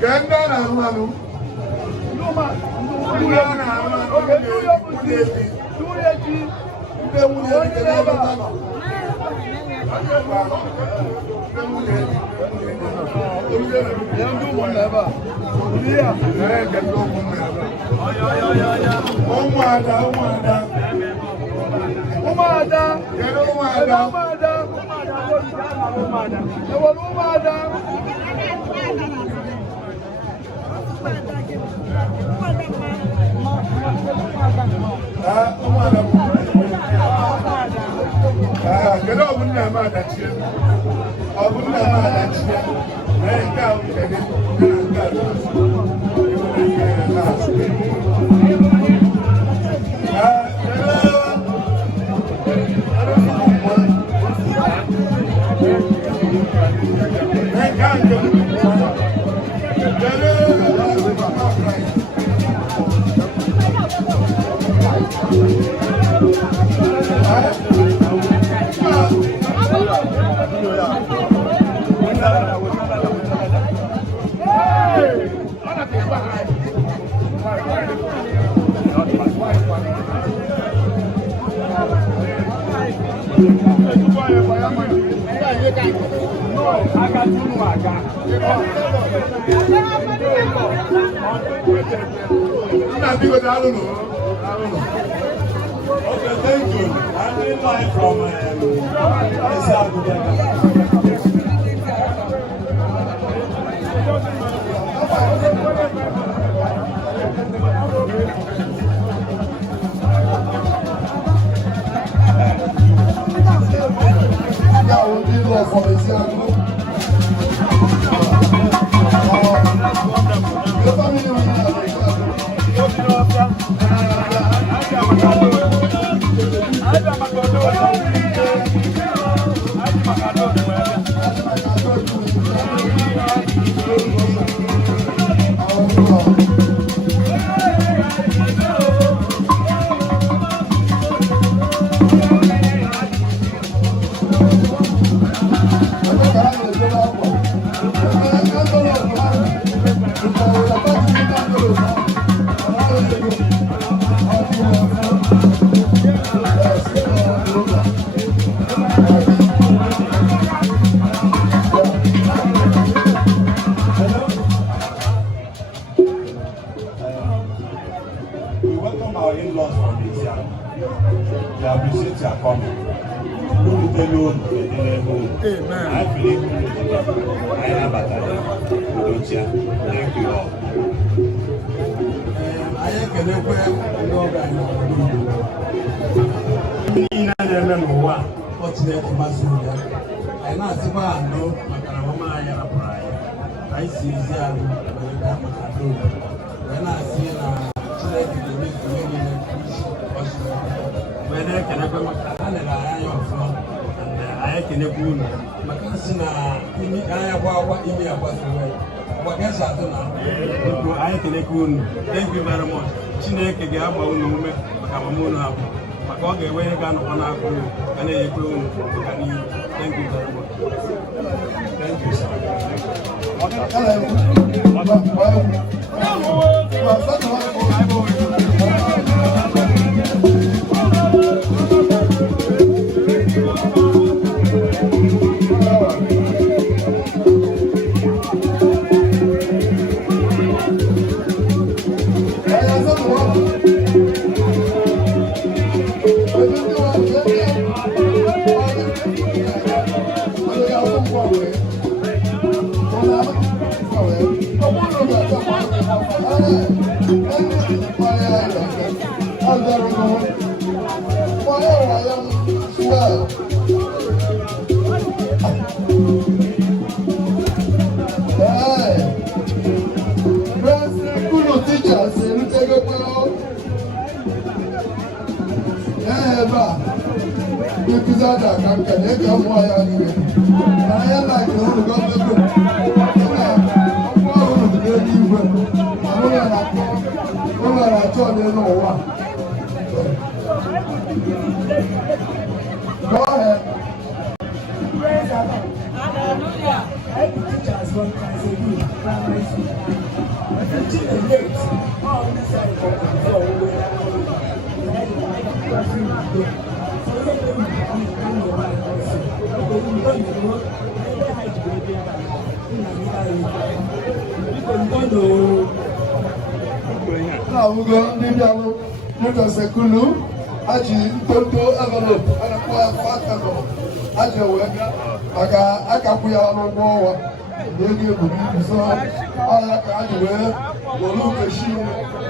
ke ndị ọ na-arụ anụ ndị ọ na-arụ anụ ndị nwunye ebe a Okay, thank you. I'm in live from Thank you very much. Chineke ga-agba unu ume maka ọmụmụ ha maka ọ ga-enwe ihe ga-anọkwa n'aka unu ga na-enyekwa unu ọganihu. Thank you very much. Thank you, sir. Go ahead. Hallelujah. I teachers from Kazebu, primary school. Teaching the late, all this side for the ọbụgo ndị bịalụ dịka sekulu ha ji ntonto envelope a na-akpọ ya fat envelope ha ji wee bịa maka akakwụ ya n'ụgwọ ọnwa na ego ebubu ibuso ọya ka ha ji wee were ukechi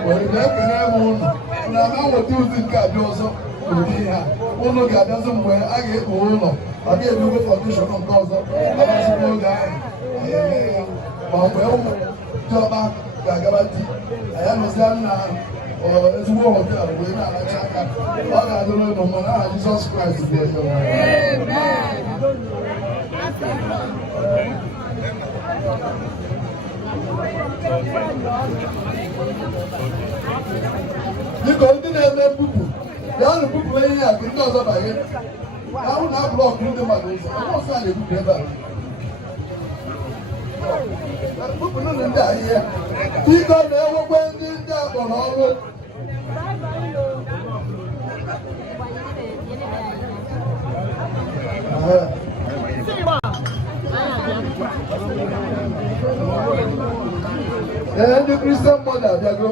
were na-ekene m ụnụ na ama nweta ụdị nke abịa ọzọ n'ụdị ha ụlọ ga-abịazi mgbe a ga-ekpo ụlọ a ga-ebigo fọndeshọn nke ọzọ abịazigbo oge ahụ eme ya ma mgbe ụmụ diọkpa ga-agaba di anyị anọzie nna ezigbo họtel wee na-aracha aka ọ ga-adịrị ụlọ mma n'aha Jizọs Kraịst bụ dịka ndị na-eme mbupụ bịanụ bupụ ihe ya ka ndị ọzọ banye ahụ na blọkụ ndị mmadụ ụzọ ọsọ a na-ebupụ ebe a bupụrụ ndị ahịhịa biko na-ewekwe ndị akpọrọ ọrụ ee ndị kristian mmadụ abịago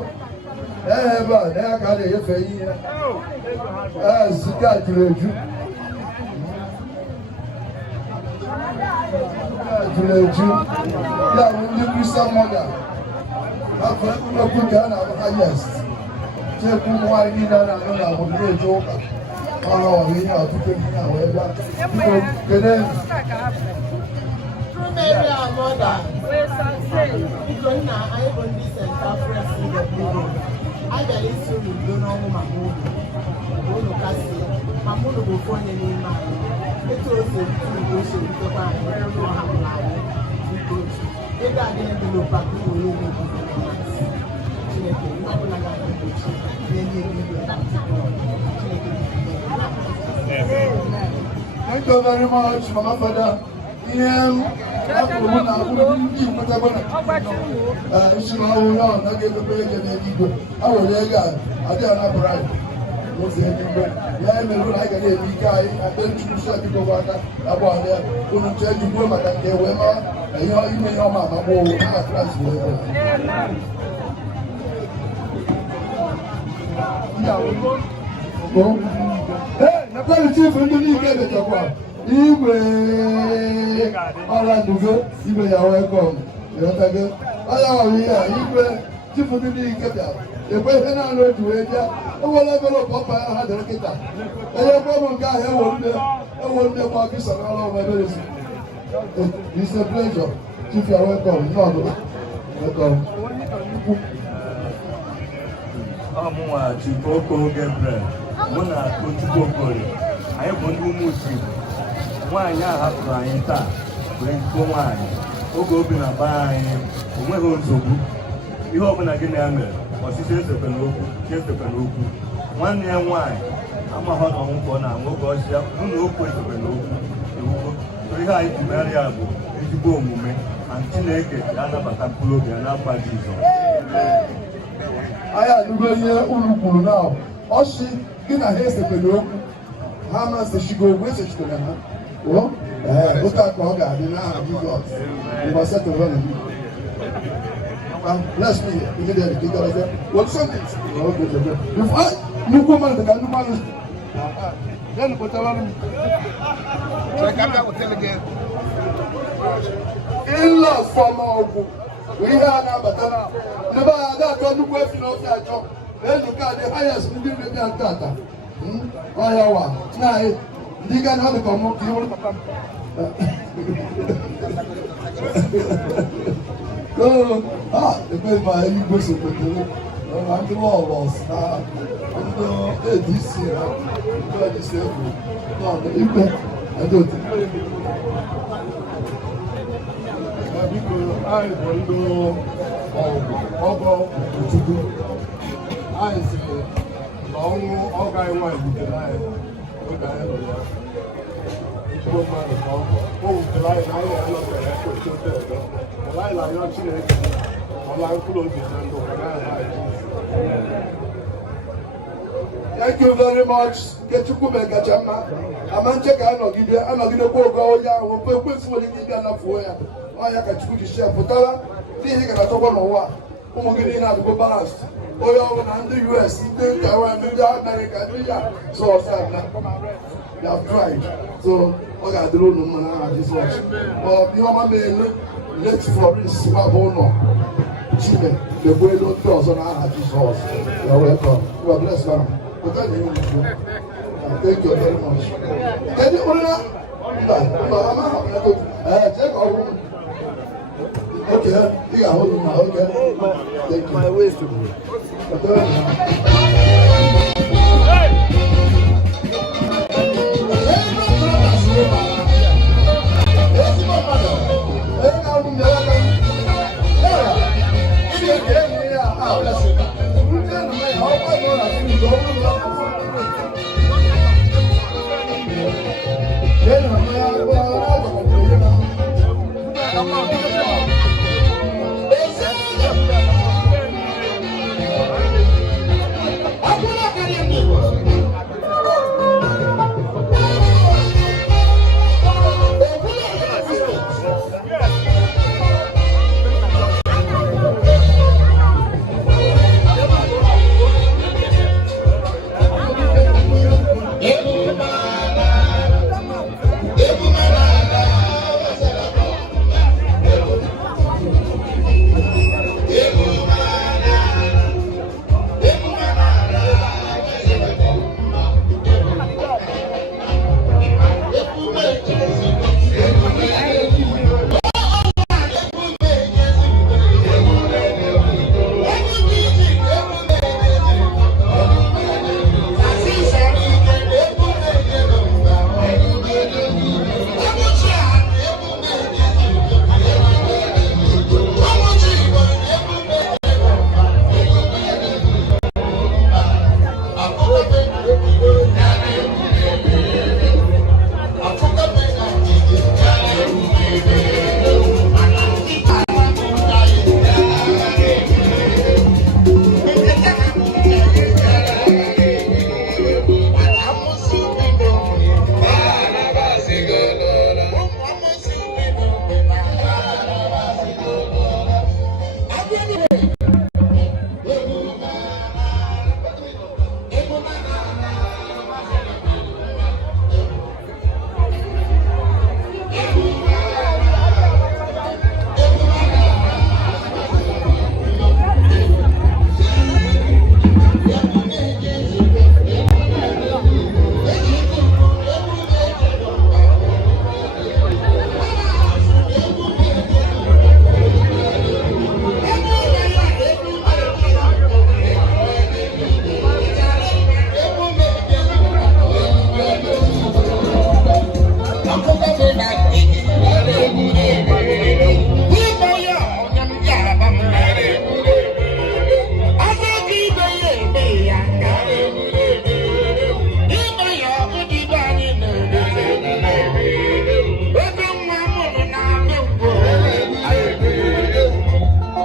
ee ebe a na ya ka a na-enyefe ihe ee site a juru eju juru eju ya bụ ndị kristian mmadụ afọ ekwu nke a na-abụ highest chekwu ụmụ nwaanyị niile a na-anụ na obodo na-eje ụka ọrụ ọrụ ihe ọtụtụ ihe a wee bịa biko kene Mary our mother, biko nna anyị bụ ndị St. Alfred a bịara isi unu udo n'ọnwụ maka unu kasị ma mụ bụ ofu onye n'ime anyị etu o si ebute udo o si ebutekwa anyị ọ hapụrụ anyị biko ego adịghị developa ka ụmụ onye na-ebu Chineke ọbụla ga-egbochi n'enye eluigwe Thank you very much, Mama Fada. After na ndị nwetakwa na isi na ọnwụ ya ọ naghị emepe ege n'eluigwe a were ego a adịghị na bribe n'ụzọ eluigwe ya emere ụlọ anyị ga na-eme ike anyị akpe nchukwusi bikọkwa aka agbaghara ya unu nche ejigbuo maka nke wee mara na ihe ime ihe ọma amagbo owu aha Kraịst wee nakwari chifu ndị niile emetakwa igwe ọla ndugo igwe ya welcome ịghọtago ọya nwere ihe a igwe chifu ndị niile bịara ekwe ihe naanị otu wee bịa ewere envelopu ọkpa ya ha dịrị kịta onye ekwe m nke ahụ ewo nne gba bisa n'ọrụ ọma eberesi it's a pleasure chief ya welcome nọọdụ welcome ọmụnwa Chiboko Gabriel mụ na Tochukwu Okorie anyị bụ ndị ụmụ Igbo nwaanyị a hapụrụ anyị taa wee jikọ nwaanyị oge obi na be anyị onweghị nsogbu ihe ọbụla gị na ya mere ọsịsị esekwe n'okwu nwanne ya nwaanyị amaghọ na ọnwụ ka ọ na-anwụ oge ọchịa mụ na okwu esekwe n'okwu ewugo ihe anyị ji mere ya bụ ezigbo omume na Chineke ga-anabata mkpụrụ obi ya n'afọ Jizọs. anyị anụgo ihe unu kwuru na ọchị gị na ha esekwere okwu ha masịchigo ogwu esechitere ha ụka ka ọ ga-adị n'aha Jizọs mgbasetụrụ bless me immediately because of that what something nnukwu mmadụ ka nnukwu mmadụ then pụtara m in-laws from ọgwụ bụ ihe a na-abata na n'ebe a na-achọ nnukwu efi na ofe achọ ejuka dị highest ndị na-ebịa ntata ọhịa wa na ndị ga na ọdụkọ mụ ka iwere papa ekwe ma igwe sokotere na ndị lọlọs na ndị ADC na ndị ọdịsi egwu n'ọdụ ikpe ndị otu biko anyị bụ ndị ọgọ Chukwu anyị si na ọnwụ ọgọ anyị nwaanyị butere anyị oge anyị nọ ya ezigbo mmadụ ka ọgọ o wutere anyị na anyị anọtere ya oche ote edo ọla anyị na-ayọ Chineke ọla mkpụrụ obi na ndụ Thank you very much. Kechukwu megacha mma ama nche ka anọgidekwa oge onye ahụ ekwefu onye gị bịa nafuo ya ọnya ka Chukwu ji shia pụtara n'ihi ka na-achọkwa n'ụwa ụmụ gị niile adịgo balansị onye ọbụla ndị US, ndị Taiwan, ndị America, ndị ya so ọsọ na they have tried. So ọ ga-adịrị unu mma n'aha Jizọs. Ihe ọma na-ele late Floris gbaba ụlọ Chime na-egbu elu ndị ọzọ n'aha Jizọs. You are welcome. You are blessed now. Thank you very much. Kedu onye mba ama check ọrụ. Okay, you got hold on. Okay. Thank you. My ways to go.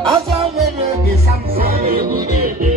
Asa wele de samsa.